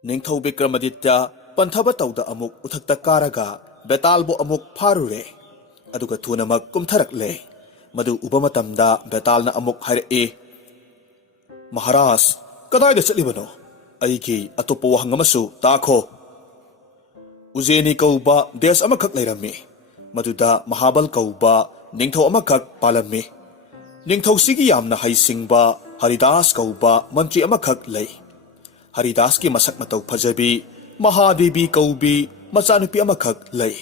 ꯅꯤꯡꯊꯧ ꯕꯤꯀ꯭ꯔꯃꯥꯗꯤꯇ꯭ꯌ ꯄꯟꯊꯕ ꯇꯧꯗ ꯑꯃꯨꯛ ꯎꯊꯛꯇ ꯀꯥꯔꯒ ꯕꯦꯇꯥꯜꯕꯨ ꯑꯃꯨꯛ ꯐꯥꯔꯨꯔꯦ ꯑꯗꯨꯒ ꯊꯨꯅꯃꯛ ꯀꯨꯝꯊꯔꯛꯂꯦ ꯃꯗꯨ ꯎꯕ ꯃꯇꯝꯗ ꯕꯦꯇꯥꯜꯅ ꯑꯃꯨꯛ ꯍꯥꯏꯔꯛꯏ ꯃꯍꯥꯔꯥꯖ ꯀꯗꯥꯏꯗ ꯆꯠꯂꯤꯕꯅꯣ ꯑꯩꯒꯤ ꯑꯇꯣꯞꯄ ꯋꯥꯍꯪ ꯑꯃꯁꯨ ꯇꯥꯈꯣ ꯎꯖꯦꯅꯤ ꯀꯧꯕ ꯗꯦꯁ ꯑꯃꯈꯛ ꯂꯩꯔꯝꯃꯤ ꯃꯗꯨꯗ ꯃꯍꯥꯕꯜ ꯀꯧꯕ ꯅꯤꯡꯊꯧ ꯑꯃꯈꯛ ꯄꯥꯜꯂꯝꯃꯤ ꯅꯤꯡꯊꯧꯁꯤꯒꯤ ꯌꯥꯝꯅ ꯍꯩꯁꯤꯡꯕ ꯍꯔꯤꯗꯥꯁ ꯀꯧꯕ ꯃꯟꯇ꯭ꯔꯤ ꯑꯃꯈꯛ ꯂꯩ ꯍꯔꯤꯗꯥꯁꯀꯤ ꯃꯁꯛ ꯃꯇꯧ ꯐꯖꯕꯤ ꯃꯍꯥꯗꯦꯕꯤ ꯀꯧꯕꯤ ꯃꯆꯥꯅꯨꯄꯤ ꯑꯃꯈꯛ ꯂꯩ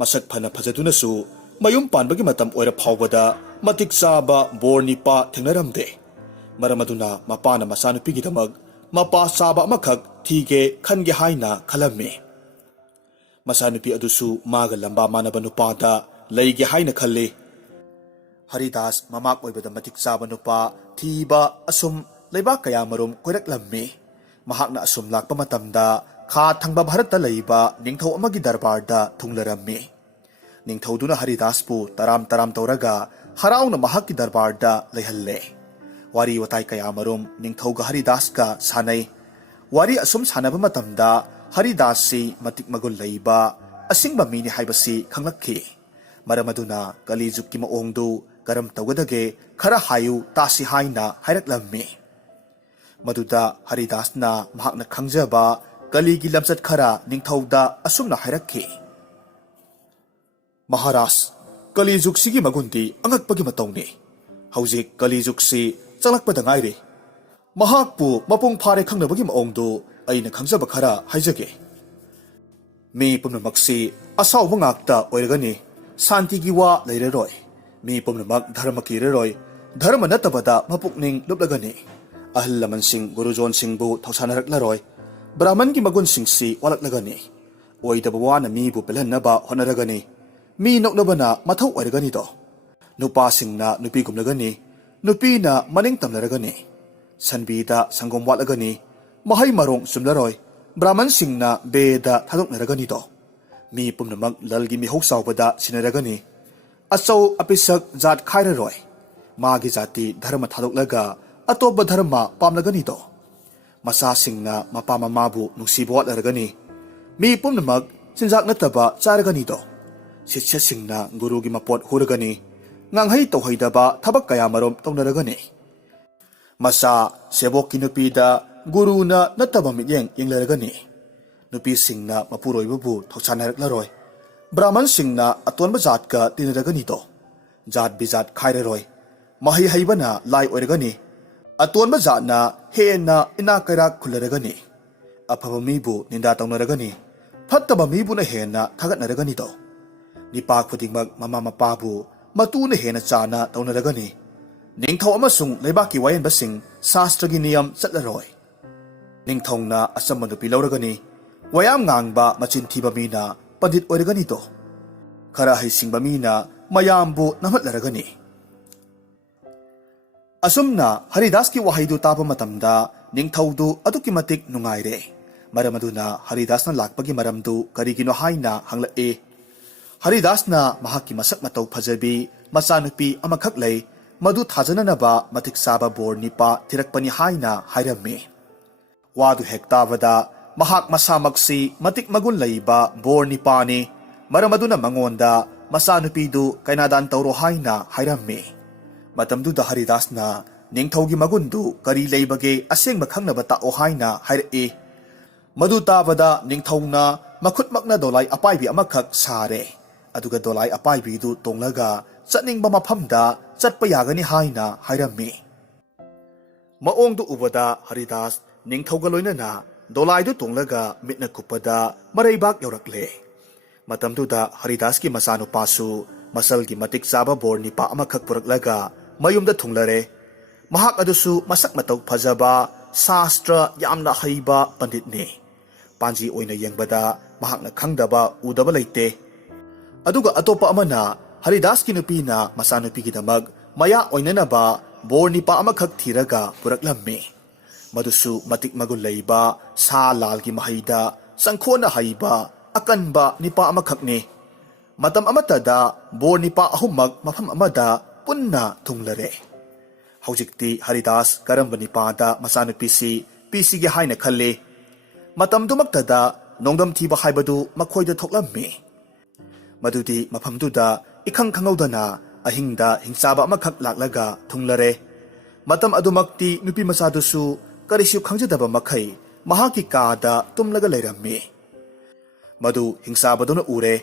ꯃꯁꯛ ꯐꯅ ꯐꯖꯗꯨꯅꯁꯨ ꯃꯌꯨꯝ ꯄꯥꯟꯕꯒꯤ ꯃꯇꯝ ꯑꯣꯏꯔ ꯐꯥꯎꯕꯗ ꯃꯇꯤꯛ ꯆꯥꯕ ꯕꯣꯔ ꯅꯤꯄꯥ ꯊꯦꯡꯅꯔꯝꯗꯦ ꯃꯔꯝ ꯑꯗꯨꯅ ꯃꯄꯥꯅ ꯃꯆꯥꯅꯨꯄꯤꯒꯤꯗꯃꯛ ꯃꯄꯥ ꯆꯥꯕ ꯑꯃꯈꯛ ꯊꯤꯒꯦ ꯈꯟꯒꯦ ꯍꯥꯏꯅ ꯈꯜꯂꯝꯃꯤ ꯃꯆꯥꯅꯨꯄꯤ ꯑꯗꯨꯁꯨ ꯃꯥꯒ ꯂꯝꯕꯥ ꯃꯥꯟꯅꯕ ꯅꯨꯄꯥꯗ ꯂꯩꯒꯦ ꯍꯥꯏꯅ ꯈꯜꯂꯤ ꯍꯔꯤꯗꯥꯁ ꯃꯃꯥꯛ ꯑꯣꯏꯕꯗ ꯃꯇꯤꯛ ꯆꯥꯕ ꯅꯨꯄꯥ ꯊꯤꯕ ꯑꯁꯨꯝ ꯂꯩꯕꯥꯛ ꯀꯌꯥꯃꯔꯨꯝ ꯀꯣꯏꯔꯛꯂꯝꯃꯤ ꯃꯍꯥꯛꯅ ꯑꯁꯨꯝ ꯂꯥꯛꯄ ꯃꯇꯝꯗ ꯈꯥ ꯊꯪꯕ ꯚꯥꯔꯠꯇ ꯂꯩꯕ ꯅꯤꯡꯊꯧ ꯑꯃꯒꯤ ꯗꯔꯕꯥꯔꯗ ꯊꯨꯡꯂꯔꯝꯃꯤ ꯅꯤꯡꯊꯧꯗꯨꯅ ꯍꯔꯤꯗꯥꯁꯄꯨ ꯇꯔꯥꯝ ꯇꯔꯥꯝ ꯇꯧꯔꯒ ꯍꯔꯥꯎꯅ ꯃꯍꯥꯛꯀꯤ ꯗꯔꯕꯥꯔꯗ ꯂꯩꯍꯜꯂꯦ ꯋꯥꯔꯤ ꯋꯥꯇꯥꯏ ꯀꯌꯥꯃꯔꯨꯝ ꯅꯤꯡꯊꯧꯒ ꯍꯔꯤꯗꯥꯁꯀ ꯁꯥꯟꯅꯩ ꯋꯥꯔꯤ ꯑꯁꯨꯝ ꯁꯥꯟꯅꯕ ꯃꯇꯝꯗ ꯍꯔꯤꯗꯥꯁꯁꯤ ꯃꯇꯤꯛ ꯃꯒꯨꯟ ꯂꯩꯕ ꯑꯁꯤꯡꯕ ꯃꯤꯅꯤ ꯍꯥꯏꯕꯁꯤ ꯈꯪꯂꯛꯈꯤ ꯃꯔꯝ ꯑꯗꯨꯅ ꯀꯂꯤꯖꯨꯒꯀꯤ ꯃꯑꯣꯡꯗꯨ ꯀꯔꯝ ꯇꯧꯒꯗꯒꯦ ꯈꯔ ꯍꯥꯏꯌꯨ ꯇꯥꯁꯤ ꯍꯥꯏꯅ ꯍꯥꯏꯔꯛꯂꯝꯃꯤ ꯃꯗꯨꯗ ꯍꯔꯤꯗꯥꯁꯅ ꯃꯍꯥꯛꯅ ꯈꯪꯖꯕ ꯀꯂꯤꯒꯤ ꯂꯝꯆꯠ ꯈꯔ ꯅꯤꯡꯊꯧꯗ ꯑꯁꯨꯝꯅ ꯍꯥꯏꯔꯛꯈꯤ ꯃꯍꯥꯔꯥꯖ ꯀꯂꯤꯖꯨꯒꯁꯤꯒꯤ ꯃꯒꯨꯟꯗꯤ ꯑꯉꯛꯄꯒꯤ ꯃꯇꯧꯅꯤ ꯍꯧꯖꯤꯛ ꯀꯂꯤꯖꯨꯒꯁꯤ ꯆꯪꯂꯛꯄꯗ ꯉꯥꯏꯔꯤ ꯃꯍꯥꯛꯄꯨ ꯃꯄꯨꯡ ꯐꯥꯔꯦ ꯈꯪꯅꯕꯒꯤ ꯃꯑꯣꯡꯗꯨ ꯑꯩꯅ ꯈꯪꯖꯕ ꯈꯔ ꯍꯥꯏꯖꯒꯦ ꯃꯤ ꯄꯨꯝꯅꯃꯛꯁꯤ ꯑꯁꯥꯎꯕ ꯉꯥꯛꯇ ꯑꯣꯏꯔꯒꯅꯤ ꯁꯥꯟꯇꯤꯒꯤ ꯋꯥ ꯂꯩꯔꯔꯣꯏ ꯃꯤ ꯄꯨꯝꯅꯃꯛ ꯙꯔꯃ ꯀꯤꯔꯔꯣꯏ ꯙꯔꯃ ꯅꯠꯇꯕꯗ ꯃꯄꯨꯛꯅꯤꯡ ꯂꯨꯞꯂꯒꯅꯤ ꯑꯍꯜ ꯂꯃꯟꯁꯤꯡ ꯒꯨꯔꯨꯖꯣꯟꯁꯤꯡꯕꯨ ꯊꯧꯁꯥꯅꯔꯛꯂꯔꯣꯏ ꯕ꯭ꯔꯥꯍꯃꯟꯒꯤ ꯃꯒꯨꯟꯁꯤꯡꯁꯤ ꯋꯥꯠꯂꯛꯂꯒꯅꯤ ꯑꯣꯏꯗꯕ ꯋꯥꯅ ꯃꯤꯕꯨ ꯄꯦꯜꯍꯟꯅꯕ ꯍꯣꯠꯅꯔꯒꯅꯤ ꯃꯤ ꯅꯣꯛꯅꯕꯅ ꯃꯊꯧ ꯑꯣꯏꯔꯒꯅꯤꯗꯣ ꯅꯨꯄꯥꯁꯤꯡꯅ ꯅꯨꯄꯤꯒꯨꯝꯂꯒꯅꯤ ꯅꯨꯄꯤꯅ ꯃꯅꯤꯡ ꯇꯝꯅꯔꯒꯅꯤ ꯁꯟꯕꯤꯗ ꯁꯪꯒꯣꯝ ꯋꯥꯠꯂꯒꯅꯤ ꯃꯍꯩ ꯃꯔꯣꯡ ꯆꯨꯝꯂꯔꯣꯏ ꯕ꯭ꯔꯥꯍꯃꯟꯁꯤꯡꯅ ꯕꯦꯗ ꯊꯥꯗꯣꯛꯅꯔꯒꯅꯤꯗꯣ ꯃꯤ ꯄꯨꯝꯅꯃꯛ ꯂꯜꯒꯤ ꯃꯤꯍꯧ ꯆꯥꯎꯕꯗ ꯁꯤꯟꯅꯔꯒꯅꯤ ꯑꯆꯧ ꯑꯄꯤꯁꯛ ꯖꯥꯠ ꯈꯥꯏꯔꯔꯣꯏ ꯃꯥꯒꯤ ꯖꯥꯇꯤ ꯙꯔꯃ ꯊꯥꯗꯣꯛꯂꯒ ꯑꯇꯣꯞꯄ ꯙꯔꯃ ꯄꯥꯝꯂꯒꯅꯤꯗꯣ ꯃꯆꯥꯁꯤꯡꯅ ꯃꯄꯥ ꯃꯃꯥꯕꯨ ꯅꯨꯡꯁꯤꯕ ꯋꯥꯠꯂꯔꯒꯅꯤ ꯃꯤ ꯄꯨꯝꯅꯃꯛ ꯆꯤꯟꯖꯥꯛ ꯅꯠꯇꯕ ꯆꯥꯔꯒꯅꯤꯗꯣ ꯁꯤꯁ꯭ꯌꯁꯤꯡꯅ ꯒꯨꯔꯨꯒꯤ ꯃꯄꯣꯠ ꯍꯨꯔꯒꯅꯤ ꯉꯥꯡꯍꯩ ꯇꯧꯍꯩꯗꯕ ꯊꯕꯛ ꯀꯌꯥꯃꯔꯨꯝ ꯇꯧꯅꯔꯒꯅꯤ ꯃꯆꯥ ꯁꯦꯕꯣꯛꯀꯤ ꯅꯨꯄꯤꯗ ꯒꯨꯔꯨꯅ ꯅꯠꯇꯕ ꯃꯤꯠꯌꯦꯡ ꯌꯦꯡꯂꯔꯒꯅꯤ ꯅꯨꯄꯤꯁꯤꯡꯅ ꯃꯄꯨꯔꯣꯏꯕꯕꯨ ꯊꯧꯁꯥꯅꯔꯛꯂꯔꯣꯏ ꯕ꯭ꯔꯥꯍꯃꯟꯁꯤꯡꯅ ꯑꯇꯣꯟꯕ ꯖꯥꯠꯀ ꯇꯤꯟꯅꯔꯒꯅꯤꯗꯣ ꯖꯥꯠ ꯕꯤꯖꯥꯠ ꯈꯥꯏꯔꯔꯣꯏ ꯃꯍꯩ ꯍꯩꯕꯅ ꯂꯥꯏ ꯑꯣꯏꯔꯒꯅꯤ ꯑꯇꯣꯟꯕ ꯖꯥꯠꯅ ꯍꯦꯟꯅ ꯏꯅꯥꯛ ꯀꯩꯔꯥꯛ ꯈꯨꯜꯂꯔꯒꯅꯤ ꯑꯐꯕ ꯃꯤꯕꯨ ꯅꯤꯟꯗꯥ ꯇꯧꯅꯔꯒꯅꯤ ꯐꯠꯇꯕ ꯃꯤꯕꯨꯅ ꯍꯦꯟꯅ ꯊꯥꯒꯠꯅꯔꯒꯅꯤꯗꯣ ꯅꯤꯄꯥ ꯈꯨꯗꯤꯡꯃꯛ ꯃꯃꯥ ꯃꯄꯥꯕꯨ ꯃꯇꯨꯅ ꯍꯦꯟꯅ ꯆꯥꯅ ꯇꯧꯅꯔꯒꯅꯤ ꯅꯤꯡꯊꯧ ꯑꯃꯁꯨꯡ ꯂꯩꯕꯥꯛꯀꯤ ꯋꯥꯌꯦꯟꯕꯁꯤꯡ ꯁꯥꯁꯇ꯭ꯔꯒꯤ ꯅꯤꯌꯝ ꯆꯠꯂꯔꯣꯏ ꯅꯤꯡꯊꯧꯅ ꯑꯆꯝꯕ ꯅꯨꯄꯤ ꯂꯧꯔꯒꯅꯤ ꯋꯥꯌꯥꯝ ꯉꯥꯡꯕ ꯃꯆꯤꯟ ꯊꯤꯕ ꯃꯤꯅ ꯄꯟꯗꯤꯠ ꯑꯣꯏꯔꯒꯅꯤꯗꯣ ꯈꯔ ꯍꯩꯁꯤꯡꯕ ꯃꯤꯅ ꯃꯌꯥꯝꯕꯨ ꯅꯝꯍꯠꯂꯔꯒꯅꯤ ꯑꯁꯨꯝꯅ ꯍꯔꯤꯗꯥꯁꯀꯤ ꯋꯥꯍꯩꯗꯨ ꯇꯥꯕ ꯃꯇꯝꯗ ꯅꯤꯡꯊꯧꯗꯨ ꯑꯗꯨꯛꯀꯤ ꯃꯇꯤꯛ ꯅꯨꯡꯉꯥꯏꯔꯦ ꯃꯔꯝ ꯑꯗꯨꯅ ꯍꯔꯤꯗꯥꯁꯅ ꯂꯥꯛꯄꯒꯤ ꯃꯔꯝꯗꯨ ꯀꯔꯤꯒꯤꯅꯣ ꯍꯥꯏꯅ ꯍꯪꯂꯛꯏ ꯍꯔꯤꯗꯥꯁꯅ ꯃꯍꯥꯛꯀꯤ ꯃꯁꯛ ꯃꯇꯧ ꯐꯖꯕꯤ ꯃꯆꯥꯅꯨꯄꯤ ꯑꯃꯈꯛ ꯂꯩ ꯃꯗꯨ ꯊꯥꯖꯅꯅꯕ ꯃꯇꯤꯛ ꯆꯥꯕ ꯕꯣꯔ ꯅꯤꯄꯥ ꯊꯤꯔꯛꯄꯅꯤ ꯍꯥꯏꯅ ꯍꯥꯏꯔꯝꯃꯤ ꯋꯥꯗꯨ ꯍꯦꯛ ꯇꯥꯕꯗ ꯃꯍꯥꯛ ꯃꯁꯥꯃꯛꯁꯤ ꯃꯇꯤꯛ ꯃꯒꯨꯟ ꯂꯩꯕ ꯕꯣꯔ ꯅꯤꯄꯥꯅꯤ ꯃꯔꯝ ꯑꯗꯨꯅ ꯃꯉꯣꯟꯗ ꯃꯆꯥꯅꯨꯄꯤꯗꯨ ꯀꯩꯅꯥꯗꯥꯟ ꯇꯧꯔꯣ ꯍꯥꯏꯅ ꯍꯥꯏꯔꯝꯃꯤ ꯃꯇꯝꯗꯨꯗ ꯍꯔꯤꯗꯥꯁꯅ ꯅꯤꯡꯊꯧꯒꯤ ꯃꯒꯨꯟꯗꯨ ꯀꯔꯤ ꯂꯩꯕꯒꯦ ꯑꯁꯦꯡꯕ ꯈꯪꯅꯕ ꯇꯥꯛꯑꯣ ꯍꯥꯏꯅ ꯍꯥꯏꯔꯛꯏ ꯃꯗꯨ ꯇꯥꯕꯗ ꯅꯤꯡꯊꯧꯅ ꯃꯈꯨꯠꯃꯛꯅ ꯗꯣꯂꯥꯏ ꯑꯄꯥꯏꯕꯤ ꯑꯃꯈꯛ ꯁꯥꯔꯦ ꯑꯗꯨꯒ ꯗꯣꯂꯥꯏ ꯑꯄꯥꯏꯕꯤꯗꯨ ꯇꯣꯡꯂꯒ ꯆꯠꯅꯤꯡꯕ ꯃꯐꯝꯗ ꯆꯠꯄ ꯌꯥꯒꯅꯤ ꯍꯥꯏꯅ ꯍꯥꯏꯔꯝꯃꯤ ꯃꯑꯣꯡꯗꯨ ꯎꯕꯗ ꯍꯔꯤꯗꯥꯁ ꯅꯤꯡꯊꯧꯒ ꯂꯣꯏꯅꯅ ꯗꯣꯂꯥꯏꯗꯨ ꯇꯣꯡꯂꯒ ꯃꯤꯠꯅ ꯀꯨꯞꯄꯗ ꯃꯔꯩꯕꯥꯛ ꯌꯧꯔꯛꯂꯦ ꯃꯇꯝꯗꯨꯗ ꯍꯔꯤꯗꯥꯁꯀꯤ ꯃꯆꯥꯅꯨꯄꯥꯁꯨ ꯃꯁꯜꯒꯤ ꯃꯇꯤꯛ ꯆꯥꯕ ꯕꯣꯔ ꯅꯤꯄꯥ ꯑꯃꯈꯛ ꯄꯨꯔꯛꯂꯒ ꯃꯌꯨꯝꯗ ꯊꯨꯡꯂꯔꯦ ꯃꯍꯥꯛ ꯑꯗꯨꯁꯨ ꯃꯁꯛ ꯃꯇꯧ ꯐꯖꯕ ꯁꯥꯁꯇ꯭ꯔ ꯌꯥꯝꯅ ꯍꯩꯕ ꯄꯟꯗꯤꯠꯅꯤ ꯄꯥꯟꯖꯤ ꯑꯣꯏꯅ ꯌꯦꯡꯕꯗ ꯃꯍꯥꯛꯅ ꯈꯪꯗꯕ ꯎꯗꯕ ꯂꯩꯇꯦ ꯑꯗꯨꯒ ꯑꯇꯣꯞꯄ ꯑꯃꯅ ꯍꯔꯤꯗꯥꯁꯀꯤ ꯅꯨꯄꯤꯅ ꯃꯆꯥꯅꯨꯄꯤꯒꯤꯗꯃꯛ ꯃꯌꯥ ꯑꯣꯏꯅꯅꯕ ꯕꯣꯔ ꯅꯤꯄꯥ ꯑꯃꯈꯛ ꯊꯤꯔꯒ ꯄꯨꯔꯛꯂꯝꯃꯤ ꯃꯗꯨꯁꯨ ꯃꯇꯤꯛ ꯃꯒꯨꯟ ꯂꯩꯕ ꯁꯥ ꯂꯥꯜꯒꯤ ꯃꯍꯩꯗ ꯆꯪꯈꯣꯟꯅ ꯍꯩꯕ ꯑꯀꯟꯕ ꯅꯤꯄꯥ ꯑꯃꯈꯛꯅꯤ ꯃꯇꯝ ꯑꯃꯠꯇꯗ ꯕꯣꯔ ꯅꯤꯄꯥ ꯑꯍꯨꯝꯃꯛ ꯃꯐꯝ ꯑꯃꯗ ꯄꯨꯟꯅ ꯊꯨꯡꯂꯔꯦ ꯍꯧꯖꯤꯛꯇꯤ ꯍꯔꯤꯗꯥꯁ ꯀꯔꯝꯕ ꯅꯤꯄꯥꯗ ꯃꯆꯥꯅꯨꯄꯤꯁꯤ ꯄꯤꯁꯤꯒꯦ ꯍꯥꯏꯅ ꯈꯜꯂꯤ ꯃꯇꯝꯗꯨꯃꯛꯇꯗ ꯅꯣꯡꯗꯝ ꯊꯤꯕ ꯍꯥꯏꯕꯗꯨ ꯃꯈꯣꯏꯗ ꯊꯣꯛꯂꯝꯃꯤ꯫ ꯃꯗꯨꯗꯤ ꯃꯐꯝꯗꯨꯗ ꯏꯈꯪ ꯈꯪꯍꯧꯗꯅ ꯑꯍꯤꯡꯗ ꯍꯤꯡꯆꯥꯕ ꯑꯃꯈꯛ ꯂꯥꯛꯂꯒ ꯊꯨꯡꯂꯔꯦ꯫ ꯃꯇꯝ ꯑꯗꯨꯃꯛꯇꯤ ꯅꯨꯄꯤ ꯃꯆꯥꯗꯨꯁꯨ ꯀꯔꯤꯁꯨ ꯈꯪꯖꯗꯕ ꯃꯈꯩ ꯃꯍꯥꯛꯀꯤ ꯀꯥꯗ ꯇꯨꯝꯂꯒ ꯂꯩꯔꯝꯃꯤ꯫ ꯃꯗꯨ ꯍꯤꯡꯆꯥꯕꯗꯨꯅ ꯎꯔꯦ꯫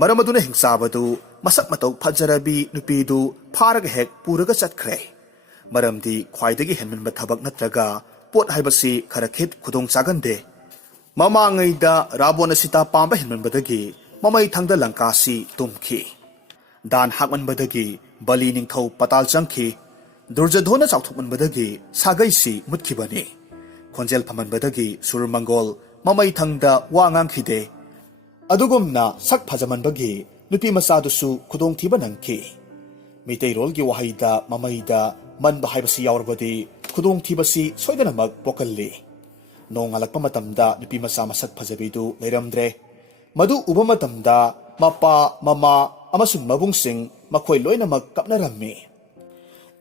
ꯃꯔꯝ ꯑꯗꯨꯅ ꯍꯤꯡꯆꯥꯕꯗꯨ ꯃꯁꯛ ꯃꯇꯧ ꯐꯖꯔꯕꯤ ꯅꯨꯄꯤꯗꯨ ꯐꯥꯔꯒ ꯍꯦꯛ ꯄꯨꯔꯒ ꯆꯠꯈ꯭ꯔꯦ꯫ ꯃꯔꯝꯗꯤ ꯈ꯭ꯋꯥꯏꯗꯒꯤ ꯍꯦꯟꯃꯟꯕ ꯊꯕꯛ ꯅꯠꯇ꯭ꯔꯒ ꯄꯣꯠ ꯍꯥꯏꯕꯁꯤ ꯈꯔ ꯈꯤꯠ ꯈꯨꯗꯣꯡ ꯆꯥꯒꯟꯗꯦ꯫ ꯃꯃꯥꯡꯉꯩꯗ ꯔꯥꯕꯣꯟ ꯁꯤꯇꯥ ꯄꯥꯝꯕ ꯍꯦꯟꯃꯟꯕꯗꯒꯤ ꯃꯃꯩ ꯊꯪꯗ ꯂꯪꯀꯥꯁꯤ ꯇꯨꯝꯈꯤ꯫ ꯗꯥꯟ ꯍꯥꯛꯃꯟꯕꯗꯒꯤ ꯕꯂꯤ ꯅꯤꯡꯊꯧ ꯄꯇꯥꯜ ꯆꯪꯈꯤ꯫ ꯗꯨꯔꯖꯙꯣꯟꯅ ꯆꯥꯎꯊꯣꯛꯃꯟꯕꯗꯒꯤ ꯁꯥꯒꯩꯁꯤ ꯃꯨꯠꯈꯤꯕꯅꯤ꯫ ꯈꯣꯟꯖꯦꯜ ꯐꯃꯟꯕꯗꯒꯤ ꯁꯨꯔꯃꯪꯒꯣꯜ ꯃꯃꯩ ꯊꯪꯗ ꯋꯥ ꯉꯥꯡꯈꯤꯗꯦ꯫ ꯑꯗꯨꯒꯨꯝꯅ ꯁꯛ ꯐꯖꯃꯟꯕꯒꯤ ꯅꯨꯄꯤ ꯃꯆꯥꯗꯨꯁꯨ ꯈꯨꯗꯣꯡꯊꯤꯕ ꯅꯪꯈꯤ꯫ ꯃꯩꯇꯩꯔꯣꯜꯒꯤ ꯋꯥꯍꯩꯗ ꯃꯃꯩꯗ ꯃꯟꯕ ꯍꯥꯏꯕꯁꯤ ꯌꯥꯎꯔꯕꯗꯤ ꯈꯨꯗꯣꯡꯊꯤꯕꯁꯤ ꯁꯣꯏꯗꯅꯃꯛ ꯄꯣꯛꯀꯜꯂꯤ꯫ ꯅꯣꯡꯉꯥꯜꯂꯛꯄ ꯃꯇꯝꯗ ꯅꯨꯄꯤ ꯃꯆꯥ ꯃꯁꯛ ꯐꯖꯕꯤꯗꯨ ꯂꯩꯔꯝꯗ꯭ꯔꯦ꯫ ꯃꯗꯨ ꯎꯕ ꯃꯇꯝꯗ ꯃꯄꯥ ꯃꯃꯥ ꯑꯃꯁꯨꯡ ꯃꯕꯨꯡꯁꯤꯡ ꯃꯈꯣꯏ ꯂꯣꯏꯅꯃꯛ ꯀꯞꯅꯔꯝꯃꯤ꯫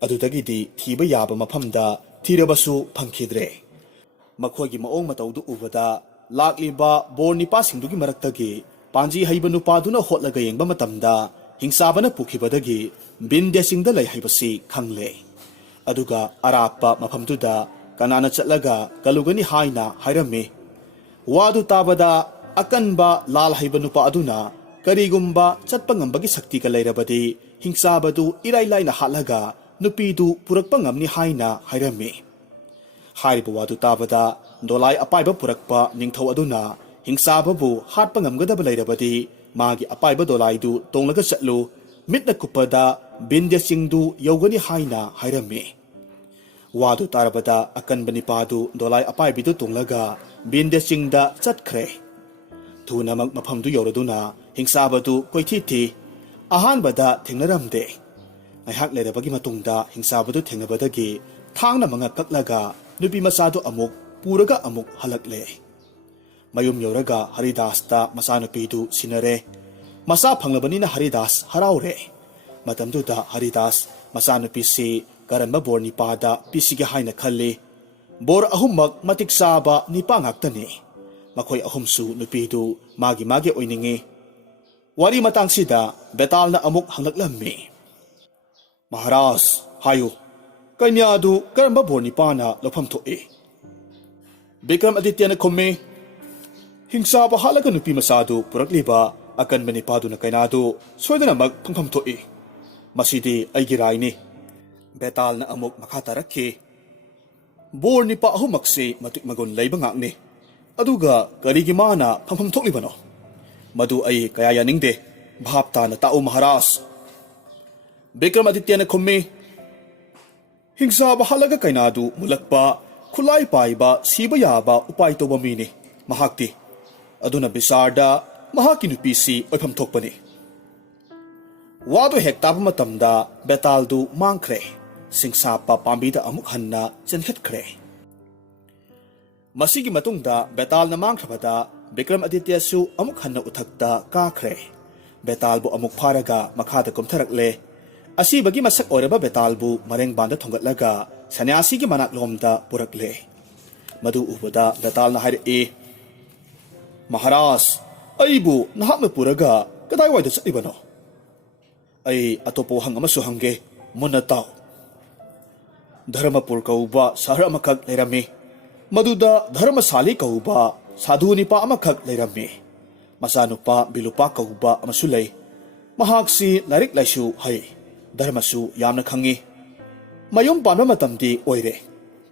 ꯑꯗꯨꯗꯒꯤꯗꯤ ꯊꯤꯕ ꯌꯥꯕ ꯃꯐꯝꯗ ꯊꯤꯔꯕꯁꯨ ꯐꯪꯈꯤꯗ꯭ꯔꯦ꯫ ꯃꯈꯣꯏꯒꯤ ꯃꯑꯣꯡ ꯃꯇꯧꯗꯨ ꯎꯕꯗ ꯂꯥꯛꯂꯤꯕ ꯕꯣꯔ ꯅꯤꯄꯥꯁꯤꯡꯗꯨꯒꯤ ꯃꯔꯛꯇꯒꯤ ꯄꯥꯟꯖꯤ ꯍꯩꯕ ꯅꯨꯄꯥꯗꯨꯅ ꯍꯣꯠꯂꯒ ꯌꯦꯡꯕ ꯃꯇꯝꯗ ꯍꯤꯡꯆꯥꯕꯅ ꯄꯨꯈꯤꯕꯗꯒꯤ ꯕꯤꯟꯙ꯭ꯌ ꯆꯤꯡꯗ ꯂꯩ ꯍꯥꯏꯕꯁꯤ ꯈꯪꯂꯦ꯫ ꯑꯗꯨꯒ ꯑꯔꯥꯞꯄ ꯃꯐꯝꯗꯨꯗ ꯀꯅꯥꯅ ꯆꯠꯂꯒ ꯀꯜꯂꯨꯒꯅꯤ ꯍꯥꯏꯅ ꯍꯥꯏꯔꯝꯃꯤ꯫ ꯋꯥꯗꯨ ꯇꯥꯕꯗ ꯑꯀꯟꯕ ꯂꯥꯜ ꯍꯩꯕ ꯅꯨꯄꯥ ꯑꯗꯨꯅ ꯀꯔꯤꯒꯨꯝꯕ ꯆꯠꯄ ꯉꯝꯕꯒꯤ ꯁꯛꯇꯤꯒ ꯂꯩꯔꯕꯗꯤ ꯍꯤꯡꯆꯥꯕꯗꯨ ꯏꯔꯥꯏ ꯂꯥꯏꯅ ꯍꯥꯠꯂꯒ ꯅꯨꯄꯤꯗꯨ ꯄꯨꯔꯛꯄ ꯉꯝꯅꯤ ꯍꯥꯏꯅ ꯍꯥꯏꯔꯝꯃꯤ꯫ ꯍꯥꯏꯔꯤꯕ ꯋꯥꯗꯨ ꯇꯥꯕꯗ ꯗꯣꯂꯥꯏ ꯑꯄꯥꯏꯕ ꯄꯨꯔꯛꯄ ꯅꯤꯡꯊꯧ ꯑꯗꯨꯅ ꯍꯤꯡꯆꯥꯕꯕꯨ ꯍꯥꯠꯄ ꯉꯝꯒꯗꯕ ꯂꯩꯔꯕꯗꯤ ꯃꯥꯒꯤ ꯑꯄꯥꯏꯕ ꯗꯣꯂꯥꯏꯗꯨ ꯇꯣꯡꯂꯒ ꯆꯠꯂꯨ, ꯃꯤꯠꯅ ꯀꯨꯞꯄꯗ ꯕꯤꯟꯙ꯭ꯌ ꯆꯤꯡꯗꯨ ꯌꯧꯒꯅꯤ ꯍꯥꯏꯅ ꯍꯥꯏꯔꯝꯃꯤ꯫ ꯋꯥꯗꯨ ꯇꯥꯔꯕꯗ ꯑꯀꯟꯕ ꯅꯤꯄꯥꯗꯨ ꯗꯣꯂꯥꯏ ꯑꯄꯥꯏꯕꯤꯗꯨ ꯇꯣꯡꯂꯒ ꯕꯤꯟꯙ꯭ꯌ ꯆꯤꯡꯗ ꯆꯠꯈ꯭ꯔꯦ꯫ ꯊꯨꯅꯃꯛ ꯃꯐꯝꯗꯨ ꯌꯧꯔꯗꯨꯅ ꯍꯤꯡꯆꯥꯕꯗꯨ ꯀꯣꯏꯊꯤ ꯊꯤ꯫ ꯑꯍꯥꯟꯕꯗ ꯊꯦꯡꯅꯔꯝꯗꯦ꯫ ꯉꯥꯏꯍꯥꯛ ꯂꯩꯔꯕꯒꯤ ꯃꯇꯨꯡꯗ ꯍꯤꯡꯆꯥꯕꯗꯨ ꯊꯦꯡꯅꯕꯗꯒꯤ ꯊꯥꯡꯅ ꯃꯉꯛ ꯀꯛꯂꯒ ꯅꯨꯄꯤ ꯃꯆꯥꯗꯨ ꯑꯃꯨꯛ ꯄꯨꯔꯒ ꯑꯃꯨꯛ ꯍꯜꯂꯛꯂꯦ꯫ ꯃꯌꯨꯝ ꯌꯧꯔꯒ ꯍꯔꯤꯗꯥꯁꯇ ꯃꯆꯥꯅꯨꯄꯤꯗꯨ ꯁꯤꯟꯅꯔꯦ꯫ ꯃꯆꯥ ꯐꯪꯂꯕꯅꯤꯅ ꯍꯔꯤꯗꯥꯁ ꯍꯔꯥꯎꯔꯦ꯫ ꯃꯇꯝꯗꯨꯗ ꯍꯔꯤꯗꯥꯁ ꯃꯆꯥꯅꯨꯄꯤꯁꯤ ꯀꯔꯝꯕ ꯕꯣꯔ ꯅꯤꯄꯥꯗ ꯄꯤꯁꯤꯒꯦ ꯍꯥꯏꯅ ꯈꯜꯂꯤ꯫ ꯕꯣꯔ ꯑꯍꯨꯝꯃꯛ ꯃꯇꯤꯛ ꯆꯥꯕ ꯅꯤꯄꯥ ꯉꯥꯛꯇꯅꯤ꯫ ꯃꯈꯣꯏ ꯑꯍꯨꯝꯁꯨ ꯅꯨꯄꯤꯗꯨ ꯃꯥꯒꯤ ꯑꯣꯏꯅꯤꯡꯉꯤ꯫ ꯋꯥꯔꯤ ꯃꯇꯥꯡꯁꯤꯗ ꯕꯦꯇꯥꯜꯅ ꯑꯃꯨꯛ ꯍꯪꯂꯛꯂꯝꯃꯤ꯫ ꯃꯍꯥꯔꯥꯖ ꯍꯥꯏꯌꯨ, ꯀꯩꯅ꯭ꯌꯥꯗꯨ ꯀꯔꯝꯕ ꯕꯣꯔ ꯅꯤꯄꯥꯅ ꯂꯧꯐꯝ ꯊꯣꯛꯏ? ꯕꯤꯀ꯭ꯔꯝꯑꯗꯤꯇ꯭ꯌꯅ ꯈꯨꯝꯃꯤ, ꯍꯤꯡꯆꯥꯕ ꯍꯥꯠꯂꯒ ꯅꯨꯄꯤ ꯃꯆꯥꯗꯨ ꯄꯨꯔꯛꯂꯤꯕ ꯑꯀꯟꯕ ꯅꯤꯄꯥꯗꯨꯅ ꯀꯩꯅꯥꯗꯨ ꯁꯣꯏꯗꯅꯃꯛ ꯐꯪꯐꯝ ꯊꯣꯛꯏ꯫ ꯃꯁꯤꯗꯤ ꯑꯩꯒꯤ ꯔꯥꯏꯅꯤ꯫ ꯕꯦꯇꯥꯜꯅ ꯑꯃꯨꯛ ꯃꯈꯥ ꯇꯥꯔꯛꯈꯤ, ꯕꯣꯔ ꯅꯤꯄꯥ ꯑꯍꯨꯝꯃꯛꯁꯤ ꯃꯇꯤꯛ ꯃꯒꯨꯟ ꯂꯩꯕ ꯉꯥꯛꯅꯤ꯫ ꯑꯗꯨꯒ ꯀꯔꯤꯒꯤ ꯃꯥꯅ ꯐꯪꯐꯝ ꯊꯣꯛꯂꯤꯕꯅꯣ? ꯃꯗꯨ ꯑꯩ ꯀꯌꯥ ꯌꯥꯅꯤꯡꯗꯦ꯫ ꯚꯥꯞ ꯇꯥꯅ ꯇꯥꯛꯎ ꯃꯍꯥꯔꯥꯖ꯫ ꯕꯤꯀ꯭ꯔꯝꯑꯗꯤꯇ꯭ꯌꯅ ꯈꯨꯝꯃꯤ, ꯍꯤꯡꯆꯥꯕ ꯍꯥꯠꯂꯒ ꯀꯩꯅꯥꯗꯨ ꯃꯨꯜꯂꯛꯄ, ꯈꯨꯠꯂꯥꯏ ꯄꯥꯏꯕ, ꯁꯤꯕ ꯌꯥꯕ ꯎꯄꯥꯏ ꯇꯧꯕ ꯃꯤꯅꯤ ꯃꯍꯥꯛꯇꯤ꯫ ꯑꯗꯨꯅ ꯕꯤꯆꯥꯔꯗ ꯃꯍꯥꯛꯀꯤ ꯅꯨꯄꯤꯁꯤ ꯑꯣꯏꯐꯝ ꯊꯣꯛꯄꯅꯤ꯫ ꯋꯥꯗꯨ ꯍꯦꯛ ꯇꯥꯕ ꯃꯇꯝꯗ ꯕꯦꯇꯥꯜꯗꯨ ꯃꯥꯡꯈ꯭ꯔꯦ꯫ ꯁꯤꯡꯁꯥꯞꯄ ꯄꯥꯝꯕꯤꯗ ꯑꯃꯨꯛ ꯍꯟꯅ ꯆꯦꯟꯈꯠꯈ꯭ꯔꯦ꯫ ꯃꯁꯤꯒꯤ ꯃꯇꯨꯡꯗ ꯕꯦꯇꯥꯜꯅ ꯃꯥꯡꯈ꯭ꯔꯕꯗ ꯕꯤꯀ꯭ꯔꯝꯑꯗꯤꯇ꯭ꯌꯁꯨ ꯑꯃꯨꯛ ꯍꯟꯅ ꯎꯊꯛꯇ ꯀꯥꯈ꯭ꯔꯦ꯫ ꯕꯦꯇꯥꯜꯕꯨ ꯑꯃꯨꯛ ꯐꯥꯔꯒ ꯃꯈꯥꯗ ꯀꯨꯝꯊꯔꯛꯂꯦ꯫ ꯑꯁꯤꯕꯒꯤ ꯃꯁꯛ ꯑꯣꯏꯔꯕ ꯕꯦꯇꯥꯜꯕꯨ ꯃꯔꯦꯡꯕꯥꯟꯗ ꯊꯣꯡꯒꯠꯂꯒ ꯁꯟꯅ꯭ꯌꯥꯁꯤꯒꯤ ꯃꯅꯥꯛꯂꯣꯝꯗ ꯄꯨꯔꯛꯂꯦ꯫ ꯃꯗꯨ ꯎꯕꯗ ꯕꯦꯇꯥꯜꯅ ꯍꯥꯏꯔꯛꯏ, ꯃꯍꯥꯔꯥꯖ, ꯑꯩꯕꯨ ꯅꯍꯥꯛꯅ ꯄꯨꯔꯒ ꯀꯗꯥꯏꯋꯥꯏꯗ ꯆꯠꯂꯤꯕꯅꯣ? ꯑꯩ ꯑꯇꯣꯞꯄ ꯋꯥꯍꯪ ꯑꯃꯁꯨ ꯍꯪꯒꯦ, ꯃꯨꯟꯅ ꯇꯥꯎ꯫ ꯙꯔꯃꯄꯨꯔ ꯀꯧꯕ ꯁꯍꯔ ꯑꯃꯈꯛ ꯂꯩꯔꯝꯃꯤ꯫ ꯃꯗꯨꯗ ꯙꯔꯃꯁꯥꯂꯤ ꯀꯧꯕ ꯁꯥꯙꯨ ꯅꯤꯄꯥ ꯑꯃꯈꯛ ꯂꯩꯔꯝꯃꯤ꯫ ꯃꯆꯥꯅꯨꯄꯥ ꯕꯤꯂꯨꯄꯥ ꯀꯧꯕ ꯑꯃꯁꯨ ꯂꯩ꯫ ꯃꯍꯥꯛꯁꯤ ꯂꯥꯏꯔꯤꯛ ꯂꯥꯏꯁꯨ ꯍꯩ, ꯙꯔꯃꯁꯨ ꯌꯥꯝꯅ ꯈꯪꯉꯤ꯫ ꯃꯌꯨꯝ ꯄꯥꯟꯕ ꯃꯇꯝꯗꯤ ꯑꯣꯏꯔꯦ꯫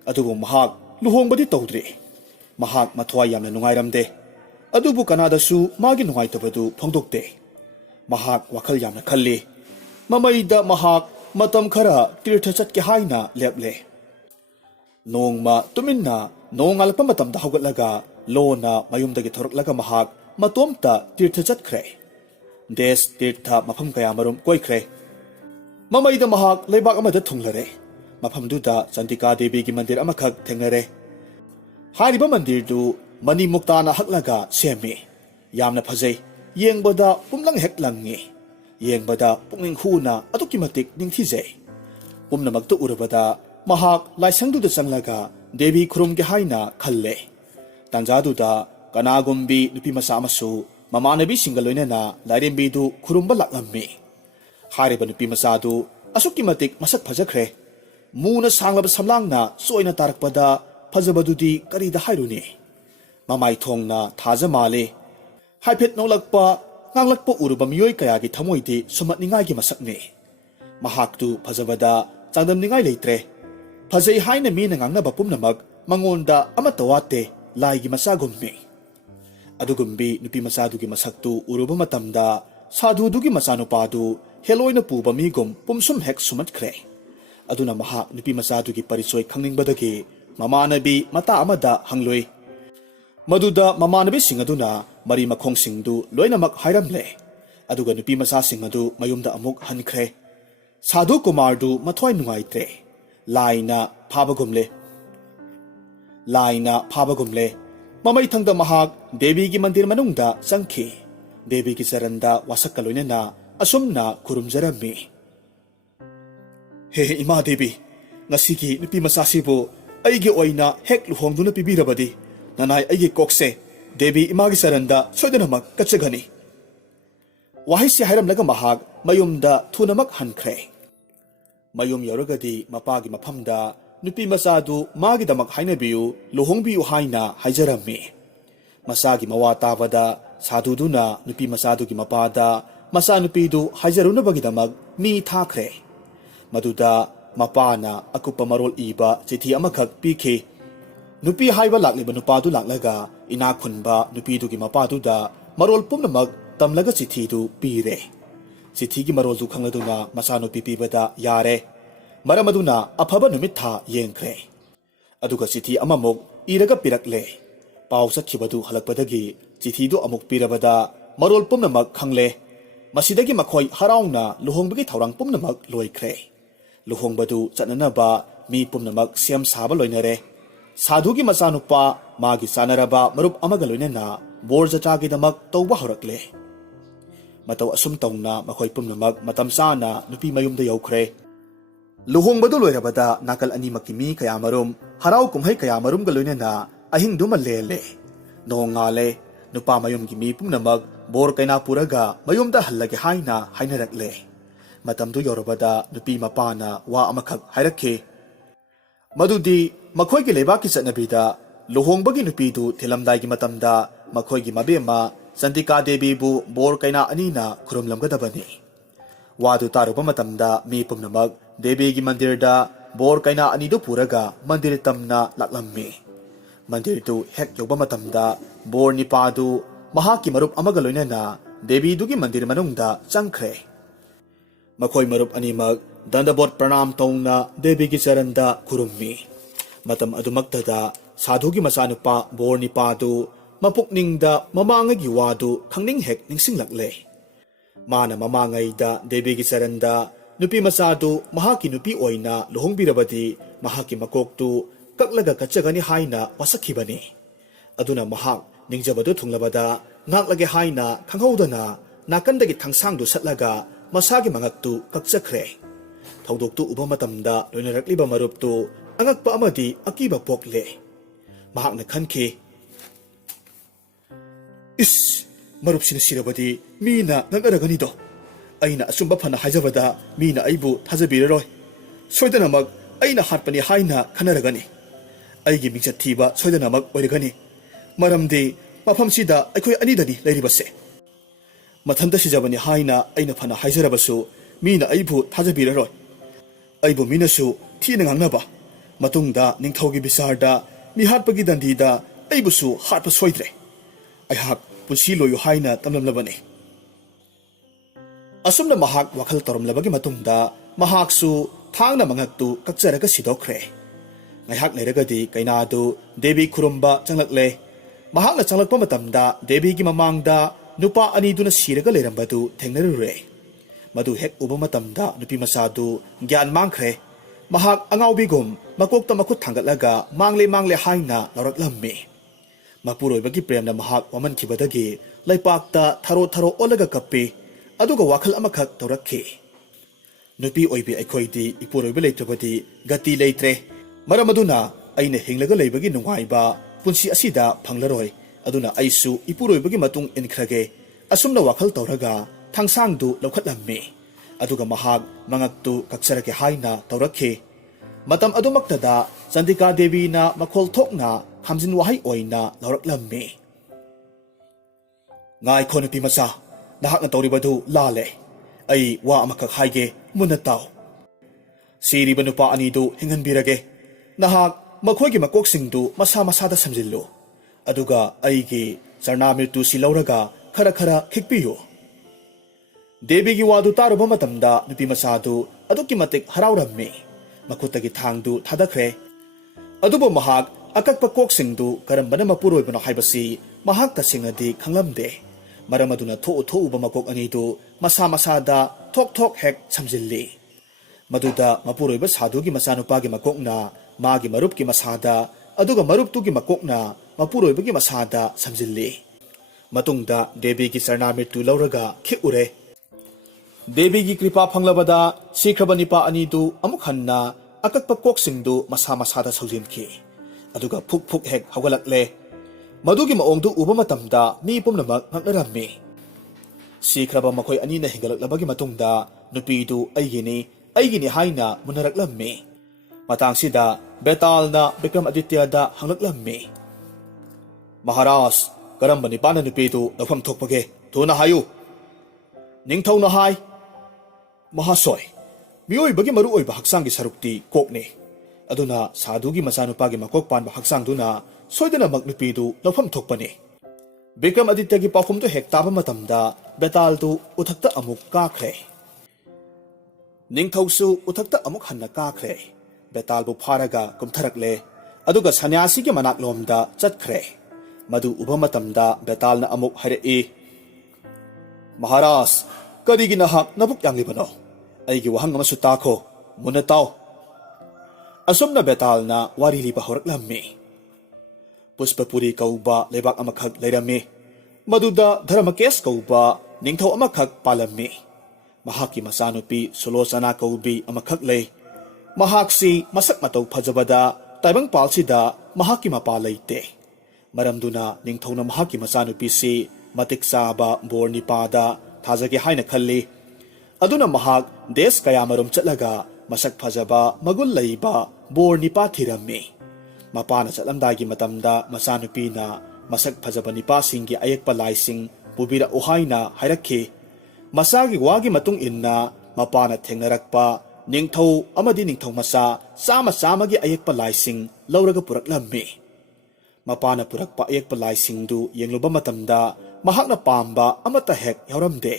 ꯑꯗꯨꯕꯨ ꯃꯍꯥꯛ ꯂꯨꯍꯣꯡꯕꯗꯤ ꯇꯧꯗ꯭ꯔꯤ꯫ ꯃꯍꯥꯛ ꯃꯊ꯭ꯋꯥꯏ ꯌꯥꯝꯅ ꯅꯨꯡꯉꯥꯏꯔꯝꯗꯦ꯫ ꯑꯗꯨꯕꯨ ꯀꯅꯥꯗꯁꯨ ꯃꯥꯒꯤ ꯅꯨꯡꯉꯥꯏꯇꯕꯗꯨ ꯐꯣꯡꯗꯣꯛꯇꯦ꯫ ꯃꯍꯥꯛ ꯋꯥꯈꯜ ꯌꯥꯝꯅ ꯈꯜꯂꯤ꯫ ꯃꯃꯩꯗ ꯃꯍꯥꯛ ꯃꯇꯝ ꯈꯔ ꯇꯤꯔꯊ ꯆꯠꯀꯦ ꯍꯥꯏꯅ ꯂꯦꯞꯂꯦ꯫ ꯅꯣꯡꯃ ꯇꯨꯃꯤꯟꯅ ꯅꯣꯡꯉꯥꯜꯂꯛꯄ ꯃꯇꯝꯗ ꯍꯧꯒꯠꯂꯒ ꯂꯣꯟꯅ ꯃꯌꯨꯝꯗꯒꯤ ꯊꯣꯔꯛꯂꯒ ꯃꯍꯥꯛ ꯃꯇꯣꯝꯇ ꯇꯤꯔꯊ ꯆꯠꯈ꯭ꯔꯦ꯫ ꯗꯦꯁ ꯇꯤꯔꯊ ꯃꯐꯝ ꯀꯌꯥꯃꯔꯨꯝ ꯀꯣꯏꯈ꯭ꯔꯦ꯫ ꯃꯃꯩꯗ ꯃꯍꯥꯛ ꯂꯩꯕꯥꯛ ꯑꯃꯗ ꯊꯨꯡꯂꯔꯦ꯫ ꯃꯐꯝꯗꯨꯗ ꯆꯟꯗꯤꯀꯥ ꯗꯦꯕꯤꯒꯤ ꯃꯟꯗꯤꯔ ꯑꯃꯈꯛ ꯊꯦꯡꯅꯔꯦ꯫ ꯍꯥꯏꯔꯤꯕ ꯃꯟꯗꯤꯔꯗꯨ ꯃꯅꯤ ꯃꯨꯛꯇꯥꯅ ꯍꯛꯂꯒ ꯁꯦꯝꯃꯤ꯫ ꯌꯥꯝꯅ ꯐꯖꯩ꯫ ꯌꯦꯡꯕꯗ ꯄꯨꯝꯂꯪ ꯍꯦꯛ ꯂꯪꯉꯤ꯫ ꯌꯦꯡꯕꯗ ꯄꯨꯛꯅꯤꯡ ꯍꯨꯅ ꯑꯗꯨꯛꯀꯤ ꯃꯇꯤꯛ ꯅꯤꯡꯊꯤꯖꯩ꯫ ꯄꯨꯝꯅꯃꯛꯇ ꯎꯔꯕꯗ ꯃꯍꯥꯛ ꯂꯥꯏꯁꯪꯗꯨꯗ ꯆꯪꯂꯒ ꯗꯦꯕꯤ ꯈꯨꯔꯨꯝꯒꯦ ꯍꯥꯏꯅ ꯈꯜꯂꯦ꯫ ꯇꯥꯟꯖꯥꯗꯨꯗ ꯀꯅꯥꯒꯨꯝꯕꯤ ꯅꯨꯄꯤ ꯃꯆꯥ ꯑꯃꯁꯨ ꯃꯃꯥꯟꯅꯕꯤꯁꯤꯡꯒ ꯂꯣꯏꯅꯅ ꯂꯥꯏꯔꯦꯝꯕꯤꯗꯨ ꯈꯨꯔꯨꯝꯕ ꯂꯥꯛꯂꯝꯃꯤ꯫ ꯍꯥꯏꯔꯤꯕ ꯅꯨꯄꯤ ꯃꯆꯥꯗꯨ ꯑꯁꯨꯛꯀꯤ ꯃꯇꯤꯛ ꯃꯁꯛ ꯐꯖꯈ꯭ꯔꯦ꯫ ꯃꯨꯅ ꯁꯥꯡꯂꯕ ꯁꯝꯂꯥꯡꯅ ꯆꯣꯏꯅ ꯇꯥꯔꯛꯄꯗ ꯐꯖꯕꯗꯨꯗꯤ ꯀꯔꯤꯗ ꯍꯥꯏꯔꯨꯅꯤ꯫ ꯃꯃꯥꯏ ꯊꯣꯡꯅ ꯊꯥꯖ ꯃꯥꯜꯂꯤ꯫ ꯍꯥꯏꯐꯦꯠ ꯅꯣꯛꯂꯛꯄ ꯉꯥꯡꯂꯛꯄ ꯎꯔꯨꯕ ꯃꯤꯑꯣꯏ ꯀꯌꯥꯒꯤ ꯊꯃꯣꯏꯗꯤ ꯁꯨꯝꯍꯠꯅꯤꯡꯉꯥꯏꯒꯤ ꯃꯁꯛꯅꯤ꯫ ꯃꯍꯥꯛꯇꯨ ꯐꯖꯕꯗ ꯆꯥꯡꯗꯝꯅꯤꯡꯉꯥꯏ ꯂꯩꯇ꯭ꯔꯦ꯫ ꯐꯖꯩ ꯍꯥꯏꯅ ꯃꯤꯅ ꯉꯥꯡꯅꯕ ꯄꯨꯝꯅꯃꯛ ꯃꯉꯣꯟꯗ ꯑꯃꯠꯇ ꯋꯥꯠꯇꯦ, ꯂꯥꯏꯒꯤ ꯃꯆꯥꯒꯨꯝꯅꯤ꯫ ꯑꯗꯨꯒꯨꯝꯕꯤ ꯅꯨꯄꯤ ꯃꯆꯥꯗꯨꯒꯤ ꯃꯁꯛꯇꯨ ꯎꯔꯨꯕ ꯃꯇꯝꯗ ꯁꯥꯙꯨꯗꯨꯒꯤ ꯃꯆꯥꯅꯨꯄꯥꯗꯨ ꯍꯦꯂꯣꯏꯅ ꯄꯨꯕ ꯃꯤꯒꯨꯝ ꯄꯨꯝꯁꯨꯝ ꯍꯦꯛ ꯁꯨꯝꯍꯠꯈ꯭ꯔꯦ꯫ ꯑꯗꯨꯅ ꯃꯍꯥꯛ ꯅꯨꯄꯤ ꯃꯆꯥꯗꯨꯒꯤ ꯄꯔꯤꯆꯣꯏ ꯈꯪꯅꯤꯡꯕꯗꯒꯤ ꯃꯃꯥꯟꯅꯕꯤ ꯃꯇꯥ ꯑꯃꯗ ꯍꯪꯂꯨꯏ꯫ ꯃꯗꯨꯗ ꯃꯃꯥꯟꯅꯕꯤꯁꯤꯡ ꯑꯗꯨꯅ ꯃꯔꯤ ꯃꯈꯣꯡꯁꯤꯡꯗꯨ ꯂꯣꯏꯅꯃꯛ ꯍꯥꯏꯔꯝꯂꯦ꯫ ꯑꯗꯨꯒ ꯅꯨꯄꯤ ꯃꯆꯥꯁꯤꯡ ꯑꯗꯨ ꯃꯌꯨꯝꯗ ꯑꯃꯨꯛ ꯍꯟꯈ꯭ꯔꯦ꯫ ꯁꯥꯙꯨ ꯀꯨꯃꯥꯔꯗꯨ ꯃꯊ꯭ꯋꯥꯏ ꯅꯨꯡꯉꯥꯏꯇ꯭ꯔꯦ꯫ ꯂꯥꯏꯅ ꯐꯥꯕꯒꯨꯝꯂꯦ꯫ ꯃꯃꯩꯊꯪꯗ ꯃꯍꯥꯛ ꯗꯦꯕꯤꯒꯤ ꯃꯟꯗꯤꯔ ꯃꯅꯨꯡꯗ ꯆꯪꯈꯤ꯫ ꯗꯦꯕꯤꯒꯤ ꯆꯔꯟꯗ ꯋꯥꯁꯛꯀ ꯂꯣꯏꯅꯅ ꯑꯁꯨꯝꯅ ꯈꯨꯔꯨꯝꯖꯔꯝꯃꯤ꯫ ꯍꯦ ꯏꯃꯥ ꯗꯦꯕꯤ, ꯉꯁꯤꯒꯤ ꯅꯨꯄꯤ ꯃꯆꯥꯁꯤꯕꯨ ꯑꯩꯒꯤ ꯑꯣꯏꯅ ꯍꯦꯛ ꯂꯨꯍꯣꯡꯗꯨꯅ ꯄꯤꯕꯤꯔꯕꯗꯤ ꯅꯅꯥꯏ ꯑꯩꯒꯤ ꯀꯣꯛꯁꯦ ꯗꯦꯕꯤ ꯏꯃꯥꯒꯤ ꯆꯔꯟꯗ ꯁꯣꯏꯗꯅꯃꯛ ꯀꯠꯆꯒꯅꯤ꯫ ꯋꯥꯍꯩꯁꯤ ꯍꯥꯏꯔꯝꯂꯒ ꯃꯍꯥꯛ ꯃꯌꯨꯝꯗ ꯊꯨꯅꯃꯛ ꯍꯟꯈ꯭ꯔꯦ꯫ ꯃꯌꯨꯝ ꯌꯧꯔꯒꯗꯤ ꯃꯄꯥꯒꯤ ꯃꯐꯝꯗ ꯅꯨꯄꯤ ꯃꯆꯥꯗꯨ ꯃꯥꯒꯤꯗꯃꯛ ꯍꯥꯏꯅꯕꯤꯌꯨ, ꯂꯨꯍꯣꯡꯕꯤꯌꯨ ꯍꯥꯏꯅ ꯍꯥꯏꯖꯔꯝꯃꯤ꯫ ꯃꯆꯥꯒꯤ ꯃꯋꯥ ꯇꯥꯕꯗ ꯁꯥꯙꯨꯗꯨꯅ ꯅꯨꯄꯤ ꯃꯆꯥꯗꯨꯒꯤ ꯃꯄꯥꯗ ꯃꯆꯥꯅꯨꯄꯤꯗꯨ ꯍꯥꯏꯖꯔꯨꯅꯕꯒꯤꯗꯃꯛ ꯃꯤ ꯊꯥꯈ꯭ꯔꯦ꯫ ꯃꯗꯨꯗ ꯃꯄꯥꯅ ꯑꯀꯨꯞꯄ ꯃꯔꯣꯜ ꯏꯕ ꯆꯤꯊꯤ ꯑꯃꯈꯛ ꯄꯤꯈꯤ꯫ ꯅꯨꯄꯤ ꯍꯥꯏꯕ ꯂꯥꯛꯂꯤꯕ ꯅꯨꯄꯥꯗꯨ ꯂꯥꯛꯂꯒ ꯏꯅꯥꯛ ꯈꯨꯟꯕ ꯅꯨꯄꯤꯗꯨꯒꯤ ꯃꯄꯥꯗꯨꯗ ꯃꯔꯣꯜ ꯄꯨꯝꯅꯃꯛ ꯇꯝꯂꯒ ꯆꯤꯊꯤꯗꯨ ꯄꯤꯔꯦ꯫ ꯆꯤꯊꯤꯒꯤ ꯃꯔꯣꯜꯗꯨ ꯈꯪꯂꯗꯨꯅ ꯃꯆꯥꯅꯨꯄꯤ ꯄꯤꯕꯗ ꯌꯥꯔꯦ꯫ ꯃꯔꯝ ꯑꯗꯨꯅ ꯑꯐꯕ ꯅꯨꯃꯤꯠ ꯊꯥ ꯌꯦꯡꯈ꯭ꯔꯦ꯫ ꯑꯗꯨꯒ ꯆꯤꯊꯤ ꯑꯃꯃꯨꯛ ꯏꯔꯒ ꯄꯤꯔꯛꯂꯦ꯫ ꯄꯥꯎ ꯆꯠꯈꯤꯕꯗꯨ ꯍꯜꯂꯛꯄꯗꯒꯤ ꯆꯤꯊꯤꯗꯨ ꯑꯃꯨꯛ ꯄꯤꯔꯕꯗ ꯃꯔꯣꯜ ꯄꯨꯝꯅꯃꯛ ꯈꯪꯂꯦ꯫ ꯃꯁꯤꯗꯒꯤ ꯃꯈꯣꯏ ꯍꯔꯥꯎꯅ ꯂꯨꯍꯣꯡꯕꯒꯤ ꯊꯧꯔꯥꯡ ꯄꯨꯝꯅꯃꯛ ꯂꯣꯏꯈ꯭ꯔꯦ꯫ ꯂꯨꯍꯣꯡꯕꯗꯨ ꯆꯠꯅꯅꯕ ꯃꯤ ꯄꯨꯝꯅꯃꯛ ꯁꯦꯝ ꯁꯥꯕ ꯂꯣꯏꯅꯔꯦ꯫ ꯁꯥꯙꯨꯒꯤ ꯃꯆꯥꯅꯨꯄꯥ ꯃꯥꯒꯤ ꯆꯥꯅꯔꯕ ꯃꯔꯨꯞ ꯑꯃꯒ ꯂꯣꯏꯅꯅ ꯕꯣꯔ ꯖꯇ꯭ꯔꯥꯒꯤꯗꯃꯛ ꯇꯧꯕ ꯍꯧꯔꯛꯂꯦ꯫ ꯃꯇꯧ ꯑꯁꯨꯝ ꯇꯧꯅ ꯃꯈꯣꯏ ꯄꯨꯝꯅꯃꯛ ꯃꯇꯝ ꯆꯥꯅ ꯅꯨꯄꯤ ꯃꯌꯨꯝꯗ ꯌꯧꯈ꯭ꯔꯦ꯫ ꯂꯨꯍꯣꯡꯕꯗꯨ ꯂꯣꯏꯔꯕꯗ ꯅꯥꯀꯜ ꯑꯅꯤꯃꯛꯀꯤ ꯃꯤ ꯀꯌꯥꯃꯔꯨꯝ ꯍꯔꯥꯎ ꯀꯨꯝꯍꯩ ꯀꯌꯥꯃꯔꯨꯝꯒ ꯂꯣꯏꯅꯅ ꯑꯍꯤꯡꯗꯨꯃ ꯂꯦꯜꯂꯦ꯫ ꯅꯣꯡꯉꯥꯜꯂꯦ꯫ ꯅꯨꯄꯥ ꯃꯌꯨꯝꯒꯤ ꯃꯤ ꯄꯨꯝꯅꯃꯛ ꯕꯣꯔ ꯀꯩꯅꯥ ꯄꯨꯔꯒ ꯃꯌꯨꯝꯗ ꯍꯜꯂꯒꯦ ꯍꯥꯏꯅ ꯍꯥꯏꯅꯔꯛꯂꯦ꯫ ꯃꯇꯝꯗꯨ ꯌꯧꯔꯕꯗ ꯅꯨꯄꯤ ꯃꯄꯥꯅ ꯋꯥ ꯑꯃꯈꯛ ꯍꯥꯏꯔꯛꯈꯤ꯫ ꯃꯗꯨꯗꯤ ꯃꯈꯣꯏꯒꯤ ꯂꯩꯕꯥꯛꯀꯤ ꯆꯠꯅꯕꯤꯗ ꯂꯨꯍꯣꯡꯕꯒꯤ ꯅꯨꯄꯤꯗꯨ ꯊꯤꯜꯂꯝꯗꯥꯏꯒꯤ ꯃꯇꯝꯗ ꯃꯈꯣꯏꯒꯤ ꯃꯕꯦꯝꯃ ꯆꯟꯗꯤꯀꯥ ꯗꯦꯕꯤꯕꯨ ꯕꯣꯔ ꯀꯩꯅꯥ ꯑꯅꯤꯅ ꯈꯨꯔꯨꯝꯂꯝꯒꯗꯕꯅꯤ꯫ ꯋꯥꯗꯨ ꯇꯥꯔꯨꯕ ꯃꯇꯝꯗ ꯃꯤ ꯄꯨꯝꯅꯃꯛ ꯗꯦꯕꯤꯒꯤ ꯃꯟꯗꯤꯔꯗ ꯕꯣꯔ ꯀꯩꯅꯥ ꯑꯅꯤꯗꯨ ꯄꯨꯔꯒ ꯃꯟꯗꯤꯔ ꯇꯝꯅ ꯂꯥꯛꯂꯝꯃꯤ꯫ ꯃꯟꯗꯤꯔꯗꯨ ꯍꯦꯛ ꯌꯧꯕ ꯃꯇꯝꯗ ꯕꯣꯔ ꯅꯤꯄꯥꯗꯨ ꯃꯍꯥꯛꯀꯤ ꯃꯔꯨꯞ ꯑꯃꯒ ꯂꯣꯏꯅꯅ ꯗꯦꯕꯤꯗꯨꯒꯤ ꯃꯟꯗꯤꯔ ꯃꯅꯨꯡꯗ ꯆꯪꯈ꯭ꯔꯦ꯫ ꯃꯈꯣꯏ ꯃꯔꯨꯞ ꯑꯅꯤꯃꯛ ꯗꯟꯗꯕꯣꯠ ꯄ꯭ꯔꯅꯥꯝ ꯇꯧꯅ ꯗꯦꯕꯤꯒꯤ ꯆꯔꯟꯗ ꯈꯨꯔꯨꯝꯃꯤ꯫ ꯃꯇꯝ ꯑꯗꯨꯃꯛꯇꯗ ꯁꯥꯙꯨꯒꯤ ꯃꯆꯥꯅꯨꯄꯥ ꯕꯣꯔ ꯅꯤꯄꯥꯗꯨ ꯃꯄꯨꯛꯅꯤꯡꯗ ꯃꯃꯥꯡꯉꯩꯒꯤ ꯋꯥꯗꯨ ꯈꯪꯅꯤꯡ ꯍꯦꯛ ꯅꯤꯡꯁꯤꯡꯂꯛꯂꯦ꯫ ꯃꯥꯅ ꯃꯃꯥꯡꯉꯩꯗ ꯗꯦꯕꯤꯒꯤ ꯆꯔꯟꯗ ꯅꯨꯄꯤ ꯃꯆꯥꯗꯨ ꯃꯍꯥꯛꯀꯤ ꯅꯨꯄꯤ ꯑꯣꯏꯅ ꯂꯨꯍꯣꯡꯕꯤꯔꯕꯗꯤ ꯃꯍꯥꯛꯀꯤ ꯃꯀꯣꯛꯇꯨ ꯀꯛꯂꯒ ꯀꯠꯆꯒꯅꯤ ꯍꯥꯏꯅ ꯋꯥꯁꯛꯈꯤꯕꯅꯤ꯫ ꯑꯗꯨꯅ ꯃꯍꯥꯛ ꯅꯤꯡꯖꯕꯗꯨ ꯊꯨꯡꯂꯕꯗ ꯉꯥꯛꯂꯒꯦ ꯍꯥꯏꯅ ꯈꯪꯍꯧꯗꯅ ꯅꯥꯀꯟꯗꯒꯤ ꯊꯥꯡꯁꯥꯡꯗꯨ ꯁꯠꯂꯒ ꯃꯁꯥꯒꯤ ꯃꯉꯛꯇꯨ ꯀꯛꯆꯈ꯭ꯔꯦ꯫ ꯊꯧꯗꯣꯛꯇꯨ ꯎꯕ ꯃꯇꯝꯗ ꯂꯣꯏꯅꯔꯛꯂꯤꯕ ꯃꯔꯨꯞꯇꯨ ꯑꯉꯛꯄ ꯑꯃꯗꯤ ꯑꯀꯤꯕ ꯄꯣꯛꯂꯦ꯫ ꯃꯍꯥꯛꯅ ꯈꯟꯈꯤ, ꯏꯁ, ꯃꯔꯨꯞꯁꯤꯅ ꯁꯤꯔꯕꯗꯤ ꯃꯤꯅ ꯉꯛꯅꯔꯒꯅꯤꯗꯣ꯫ ꯑꯩꯅ ꯑꯆꯨꯝꯕ ꯐꯅ ꯍꯥꯏꯖꯕꯗ ꯃꯤꯅ ꯑꯩꯕꯨ ꯊꯥꯖꯕꯤꯔꯔꯣꯏ꯫ ꯁꯣꯏꯗꯅꯃꯛ ꯑꯩꯅ ꯍꯥꯠꯄꯅꯤ ꯍꯥꯏꯅ ꯈꯟꯅꯔꯒꯅꯤ꯫ ꯑꯩꯒꯤ ꯃꯤꯡꯆꯠ ꯊꯤꯕ ꯁꯣꯏꯗꯅꯃꯛ ꯑꯣꯏꯔꯒꯅꯤ꯫ ꯃꯔꯝꯗꯤ ꯃꯐꯝꯁꯤꯗ ꯑꯩꯈꯣꯏ ꯑꯅꯤꯗꯅꯤ ꯂꯩꯔꯤꯕꯁꯦ꯫ ꯃꯊꯟꯇ ꯁꯤꯖꯕꯅꯤ ꯍꯥꯏꯅ ꯑꯩꯅ ꯐꯅ ꯍꯥꯏꯖꯔꯕꯁꯨ ꯃꯤꯅ ꯑꯩꯕꯨ ꯊꯥꯖꯕꯤꯔꯔꯣꯏ꯫ ꯑꯩꯕꯨ ꯃꯤꯅꯁꯨ ꯊꯤꯅ ꯉꯥꯡꯅꯕ, ꯃꯇꯨꯡꯗ ꯅꯤꯡꯊꯧꯒꯤ ꯕꯤꯆꯥꯔꯗ ꯃꯤꯍꯥꯠꯄꯒꯤ ꯗꯟꯗꯤꯗ ꯑꯩꯕꯨꯁꯨ ꯍꯥꯠꯄ ꯁꯣꯏꯗ꯭ꯔꯦ꯫ ꯑꯩꯍꯥꯛ ꯄꯨꯟꯁꯤ ꯂꯣꯏꯌꯨ ꯍꯥꯏꯅ ꯇꯝꯂꯝꯂꯕꯅꯤ꯫ ꯑꯁꯨꯝꯅ ꯃꯍꯥꯛ ꯋꯥꯈꯜ ꯇꯧꯔꯝꯂꯕꯒꯤ ꯃꯇꯨꯡꯗ ꯃꯍꯥꯛꯁꯨ ꯊꯥꯡꯅ ꯃꯉꯛꯇꯨ ꯀꯛꯆꯔꯒ ꯁꯤꯗꯣꯛꯈ꯭ꯔꯦ꯫ ꯉꯥꯏꯍꯥꯛ ꯂꯩꯔꯒꯗꯤ ꯀꯩꯅꯥꯗꯨ ꯗꯦꯕꯤ ꯈꯨꯔꯨꯝꯕ ꯆꯪꯂꯛꯂꯦ꯫ ꯃꯍꯥꯛꯅ ꯆꯪꯂꯛꯄ ꯃꯇꯝꯗ ꯗꯦꯕꯤꯒꯤ ꯃꯃꯥꯡꯗ ꯅꯨꯄꯥ ꯑꯅꯤꯗꯨꯅ ꯁꯤꯔꯒ ꯂꯩꯔꯝꯕꯗꯨ ꯊꯦꯡꯅꯔꯨꯔꯦ꯫ ꯃꯗꯨ ꯍꯦꯛ ꯎꯕ ꯃꯇꯝꯗ ꯅꯨꯄꯤ ꯃꯆꯥꯗꯨ ꯒ꯭ꯌꯥꯟ ꯃꯥꯡꯈ꯭ꯔꯦ꯫ ꯃꯍꯥꯛ ꯑꯉꯥꯎꯕꯤꯒꯨꯝ ꯃꯀꯣꯛꯇ ꯃꯈꯨꯠ ꯊꯥꯡꯒꯠꯂꯒ ꯃꯥꯡꯂꯦ ꯃꯥꯡꯂꯦ ꯍꯥꯏꯅ ꯂꯥꯎꯔꯛꯂꯝꯃꯤ꯫ ꯃꯄꯨꯔꯣꯏꯕꯒꯤ ꯄ꯭ꯔꯦꯝꯅ ꯃꯍꯥꯛ ꯋꯥꯃꯟꯈꯤꯕꯗꯒꯤ ꯂꯩꯄꯥꯛꯇ ꯊꯔꯣ ꯊꯔꯣ ꯑꯣꯜꯂꯒ ꯀꯞꯄꯤ꯫ ꯑꯗꯨꯒ ꯋꯥꯈꯜ ꯑꯃꯈꯛ ꯇꯧꯔꯛꯈꯤ, ꯅꯨꯄꯤ ꯑꯣꯏꯕꯤ ꯑꯩꯈꯣꯏꯗꯤ ꯏꯄꯨꯔꯣꯏꯕ ꯂꯩꯇ꯭ꯔꯕꯗꯤ ꯒꯇꯤ ꯂꯩꯇ꯭ꯔꯦ꯫ ꯃꯔꯝ ꯑꯗꯨꯅ ꯑꯩꯅ ꯍꯤꯡꯂꯒ ꯂꯩꯕꯒꯤ ꯅꯨꯡꯉꯥꯏꯕ ꯄꯨꯟꯁꯤ ꯑꯁꯤꯗ ꯐꯪꯂꯔꯣꯏ ꯑꯗꯨꯅ ꯑꯩꯁꯨ ꯏꯄꯨꯔꯣꯏꯕꯒꯤ ꯃꯇꯨꯡ ꯏꯟꯈ꯭ꯔꯒꯦ ꯑꯁꯨꯝꯅ ꯋꯥꯈꯜ ꯇꯧꯔꯒ ꯊꯥꯡꯁꯥꯡꯗꯨ ꯂꯧꯈꯠꯂꯝꯃꯤ ꯑꯗꯨꯒ ꯃꯍꯥꯛ ꯃꯉꯛꯇꯨ ꯀꯛꯆꯔꯒꯦ ꯍꯥꯏꯅ ꯇꯧꯔꯛꯈꯤ ꯃꯇꯝ ꯑꯗꯨꯃꯛꯇꯗ ꯆꯟꯗꯤꯀꯥ ꯗꯦꯕꯤꯅ ꯃꯈꯣꯜ ꯊꯣꯛꯅ ꯈꯥꯝꯖꯤꯟ ꯋꯥꯍꯩ ꯑꯣꯏꯅ ꯂꯧꯔꯛꯂꯝꯃꯤ ꯉꯥꯏꯈꯣ ꯅꯨꯄꯤ ꯃꯆꯥ ꯅꯍꯥꯛꯅ ꯇꯧꯔꯤꯕꯗꯨ ꯂꯥꯜꯂꯦ ꯑꯩ ꯋꯥ ꯑꯃꯈꯛ ꯍꯥꯏꯒꯦ ꯃꯨꯟꯅ ꯇꯥꯎ ꯁꯤꯔꯤꯕ ꯅꯨꯄꯥ ꯑꯅꯤꯗꯨ ꯍꯤꯡꯍꯟꯕꯤꯔꯒꯦ ꯅꯍꯥꯛ ꯃꯈꯣꯏꯒꯤ ꯃꯀꯣꯛꯁꯤꯡꯗꯨ ꯃꯁꯥ ꯃꯁꯥꯗ ꯁꯝꯖꯤꯜꯂꯨ ꯑꯗꯨꯒ ꯑꯩꯒꯤ ꯆꯔꯅꯥ ꯃꯤꯔꯇꯨꯁꯤ ꯂꯧꯔꯒ ꯈꯔ ꯈꯔ ꯈꯤꯛꯄꯤꯌꯨ ꯗꯦꯕꯤꯒꯤ ꯋꯥꯗꯨ ꯇꯥꯔꯨꯕ ꯃꯇꯝꯗ ꯅꯨꯄꯤ ꯃꯆꯥꯗꯨ ꯑꯗꯨꯛꯀꯤ ꯃꯇꯤꯛ ꯍꯔꯥꯎꯔꯝꯃꯤ ꯃꯈꯨꯠꯇꯒꯤ ꯊꯥꯡꯗꯨ ꯊꯥꯗꯈ꯭ꯔꯦ ꯑꯗꯨꯕꯨ ꯃꯍꯥꯛ ꯑꯀꯛꯄ ꯀꯣꯛꯁꯤꯡꯗꯨ ꯀꯔꯝꯕꯅ ꯃꯄꯨꯔꯣꯏꯕꯅꯣ ꯍꯥꯏꯕꯁꯤ ꯃꯍꯥꯛ ꯇꯁꯦꯡꯅꯗꯤ ꯈꯪꯂꯝꯗꯦ ꯃꯔꯝ ꯑꯗꯨꯅ ꯊꯣꯛꯎꯕ ꯃꯀꯣꯛ ꯑꯅꯤꯗꯨ ꯃꯁꯥ ꯃꯁꯥꯗ ꯊꯣꯛ ꯊꯣꯛ ꯍꯦꯛ ꯁꯝꯖꯤꯜꯂꯤ ꯃꯗꯨꯗ ꯃꯄꯨꯔꯣꯏꯕ ꯁꯥꯗꯨꯒꯤ ꯃꯆꯥꯅꯨꯄꯥꯒꯤ ꯃꯀꯣꯛꯅ ꯃꯥꯒꯤ ꯃꯔꯨꯞꯀꯤ ꯃꯁꯥꯗ ꯑꯗꯨꯒ ꯃꯔꯨꯞꯇꯨꯒꯤ ꯃꯀꯣꯛꯅ ꯃꯄꯨꯔꯣꯏꯕꯒꯤ ꯃꯁꯥꯗ ꯁꯝꯖꯤꯜꯂꯤ ꯃꯇꯨꯡꯗ ꯗꯦꯕꯤꯒꯤ ꯆꯔꯅꯥ ꯃꯤꯔꯇꯨ ꯂꯧꯔꯒ ꯈꯤꯛꯎꯔꯦ ꯗꯦꯕꯤꯒꯤ ꯀ꯭ꯔꯤꯄꯥ ꯐꯪꯂꯕꯗ ꯁꯤꯈ꯭ꯔꯕ ꯅꯤꯄꯥ ꯑꯅꯤꯗꯨ ꯑꯃꯨꯛ ꯍꯟꯅ ꯑꯀꯛꯄ ꯀꯣꯛꯁꯤꯡꯗꯨ ꯃꯁꯥ ꯃꯁꯥꯗ ꯁꯧꯖꯤꯟꯈꯤ ꯑꯗꯨꯒ ꯐꯨꯛ ꯐꯨꯛ ꯍꯦꯛ ꯍꯧꯒꯠꯂꯛꯂꯦ ꯃꯗꯨꯒꯤ ꯃꯑꯣꯡꯗꯨ ꯎꯕ ꯃꯇꯝꯗ ꯃꯤ ꯄꯨꯝꯅꯃꯛ ꯉꯛꯅꯔꯝꯃꯤ ꯁꯤꯈ꯭ꯔꯕ ꯃꯈꯣꯏ ꯑꯅꯤꯅ ꯍꯤꯡꯒꯠꯂꯛꯂꯕꯒꯤ ꯃꯇꯨꯡꯗ ꯅꯨꯄꯤꯗꯨ ꯑꯩꯒꯤꯅꯤ ꯍꯥꯏꯅ ꯃꯨꯟꯅꯔꯛꯂꯝꯃꯤ ꯃꯇꯥꯡꯁꯤꯗ ꯕꯦꯇꯥꯜꯅ ꯕꯤꯀ꯭ꯔꯃꯥꯗꯤꯇ꯭ꯌꯗ ꯍꯪꯂꯛꯂꯝꯃꯤ ꯃꯍꯥꯔꯥꯖ ꯀꯔꯝꯕ ꯅꯤꯄꯥꯅ ꯅꯨꯄꯤꯗꯨ ꯂꯧꯐꯝ ꯊꯣꯛꯄꯒꯦ ꯊꯨꯅ ꯍꯥꯏꯌꯨ ꯅꯤꯡꯊꯧꯅ ꯍꯥꯏ ꯃꯍꯥꯁꯣꯏ ꯃꯤꯑꯣꯏꯕꯒꯤ ꯃꯔꯨꯑꯣꯏꯕ ꯍꯛꯆꯥꯡꯒꯤ ꯁꯔꯨꯛꯇꯤ ꯀꯣꯛꯅꯤ ꯑꯗꯨꯅ ꯁꯥꯗꯨꯒꯤ ꯃꯆꯥꯅꯨꯄꯥꯒꯤ ꯃꯀꯣꯛ ꯄꯥꯟꯕ ꯍꯛꯆꯥꯡꯗꯨꯅ ꯁꯣꯏꯗꯅꯃꯛ ꯅꯨꯄꯤꯗꯨ ꯂꯧꯐꯝ ꯊꯣꯛꯄꯅꯤ ꯕꯤꯀ꯭ꯔꯃꯥꯗꯤꯇ꯭ꯌꯒꯤ ꯄꯥꯎꯈꯨꯝꯗꯨ ꯍꯦꯛ ꯇꯥꯕ ꯃꯇꯝꯗ ꯕꯦꯇꯥꯜꯗꯨ ꯎꯊꯛꯇ ꯑꯃꯨꯛ ꯀꯥꯈ꯭ꯔꯦ ꯅꯤꯡꯊꯧꯁꯨ ꯎꯊꯛꯇ ꯑꯃꯨꯛ ꯍꯟꯅ ꯀꯥꯈ꯭ꯔꯦ ꯕꯦꯇꯥꯜꯕꯨ ꯐꯥꯔꯒ ꯀꯨꯝꯊꯔꯛꯂꯦ ꯑꯗꯨꯒ ꯁꯟꯌꯥꯁꯤꯒꯤ ꯃꯅꯥꯛꯂꯣꯝꯗ ꯆꯠꯈ꯭ꯔꯦ ꯃꯗꯨ ꯎꯕ ꯃꯇꯝꯗ ꯕꯦꯇꯥꯜꯅ ꯑꯃꯨꯛ ꯍꯥꯏꯔꯛꯏ ꯃꯍꯥꯔꯥꯖ ꯀꯔꯤꯒꯤ ꯅꯍꯥꯛ ꯅꯕꯨꯛ ꯌꯥꯡꯂꯤꯕꯅꯣ ꯑꯩꯒꯤ ꯋꯥꯍꯪ ꯑꯃꯁꯨ ꯇꯥꯈꯣ ꯃꯨꯟꯅ ꯇꯥꯎ ꯑꯁꯨꯝꯅ ꯕꯦꯇꯥꯜꯅ ꯋꯥꯔꯤ ꯂꯤꯕ ꯍꯧꯔꯛꯂꯝꯃꯤ ꯄꯨꯁꯄꯄꯨꯔꯤ ꯀꯧꯕ ꯂꯩꯕꯥꯛ ꯑꯃꯈꯛ ꯂꯩꯔꯝꯃꯤ ꯃꯗꯨꯗ ꯙꯔꯃꯀꯦꯁ ꯀꯧꯕ ꯅꯤꯡꯊꯧ ꯑꯃꯈꯛ ꯄꯥꯜꯂꯝꯃꯤ ꯃꯍꯥꯛꯀꯤ ꯃꯆꯥꯅꯨꯄꯤ ꯁꯨꯂꯣꯆꯅꯥ ꯀꯧꯕꯤ ꯑꯃꯈꯛ ꯂꯩ ꯃꯍꯥꯛꯁꯤ ꯃꯁꯛ ꯃꯇꯧ ꯐꯖꯕꯗ ꯇꯥꯏꯕꯪꯄꯥꯜꯁꯤꯗ ꯃꯍꯥꯛꯀꯤ ꯃꯄꯥ ꯂꯩꯇꯦ ꯃꯔꯝꯗꯨꯅ ꯅꯤꯡꯊꯧꯅ ꯃꯍꯥꯛꯀꯤ ꯃꯆꯥꯅꯨꯄꯤꯁꯤ ꯃꯇꯤꯛ ꯆꯥꯕ ꯕꯣꯔ ꯅꯤꯄꯥꯗ ꯊꯥꯖꯒꯦ ꯍꯥꯏꯅ ꯈꯜꯂꯤ ꯑꯗꯨꯅ ꯃꯍꯥꯛ ꯗꯦꯁ ꯀꯌꯥꯃꯔꯨꯝ ꯆꯠꯂꯒ ꯃꯁꯛ ꯐꯖꯕ ꯃꯒꯨꯟ ꯂꯩꯕ ꯕꯣꯔ ꯅꯤꯄꯥ ꯊꯤꯔꯝꯃꯤ ꯃꯄꯥꯅ ꯆꯠꯂꯝꯗꯥꯏꯒꯤ ꯃꯇꯝꯗ ꯃꯆꯥꯅꯨꯄꯤꯅ ꯃꯁꯛ ꯐꯖꯕ ꯅꯤꯄꯥꯁꯤꯡꯒꯤ ꯑꯌꯦꯛꯄ ꯂꯥꯏꯁꯤꯡ ꯄꯨꯕꯤꯔꯛꯎ ꯍꯥꯏꯅ ꯍꯥꯏꯔꯛꯈꯤ ꯃꯆꯥꯒꯤ ꯋꯥꯒꯤ ꯃꯇꯨꯡ ꯏꯟꯅ ꯃꯄꯥꯅ ꯊꯦꯡꯅꯔꯛꯄ ꯅꯤꯡꯊꯧ ꯑꯃꯗꯤ ꯅꯤꯡꯊꯧ ꯃꯆꯥ ꯆꯥꯝꯃꯒꯤ ꯑꯌꯦꯛꯄ ꯂꯥꯏꯁꯤꯡ ꯂꯧꯔꯒ ꯄꯨꯔꯛꯂꯝꯃꯤ ꯃꯄꯥꯅ ꯄꯨꯔꯛꯄ ꯑꯌꯦꯛꯄ ꯂꯥꯏꯁꯤꯡꯗꯨ ꯌꯦꯡꯂꯨꯕ ꯃꯇꯝꯗ ꯃꯍꯥꯛꯅ ꯄꯥꯝꯕ ꯑꯃꯠꯇ ꯍꯦꯛ ꯌꯥꯎꯔꯝꯗꯦ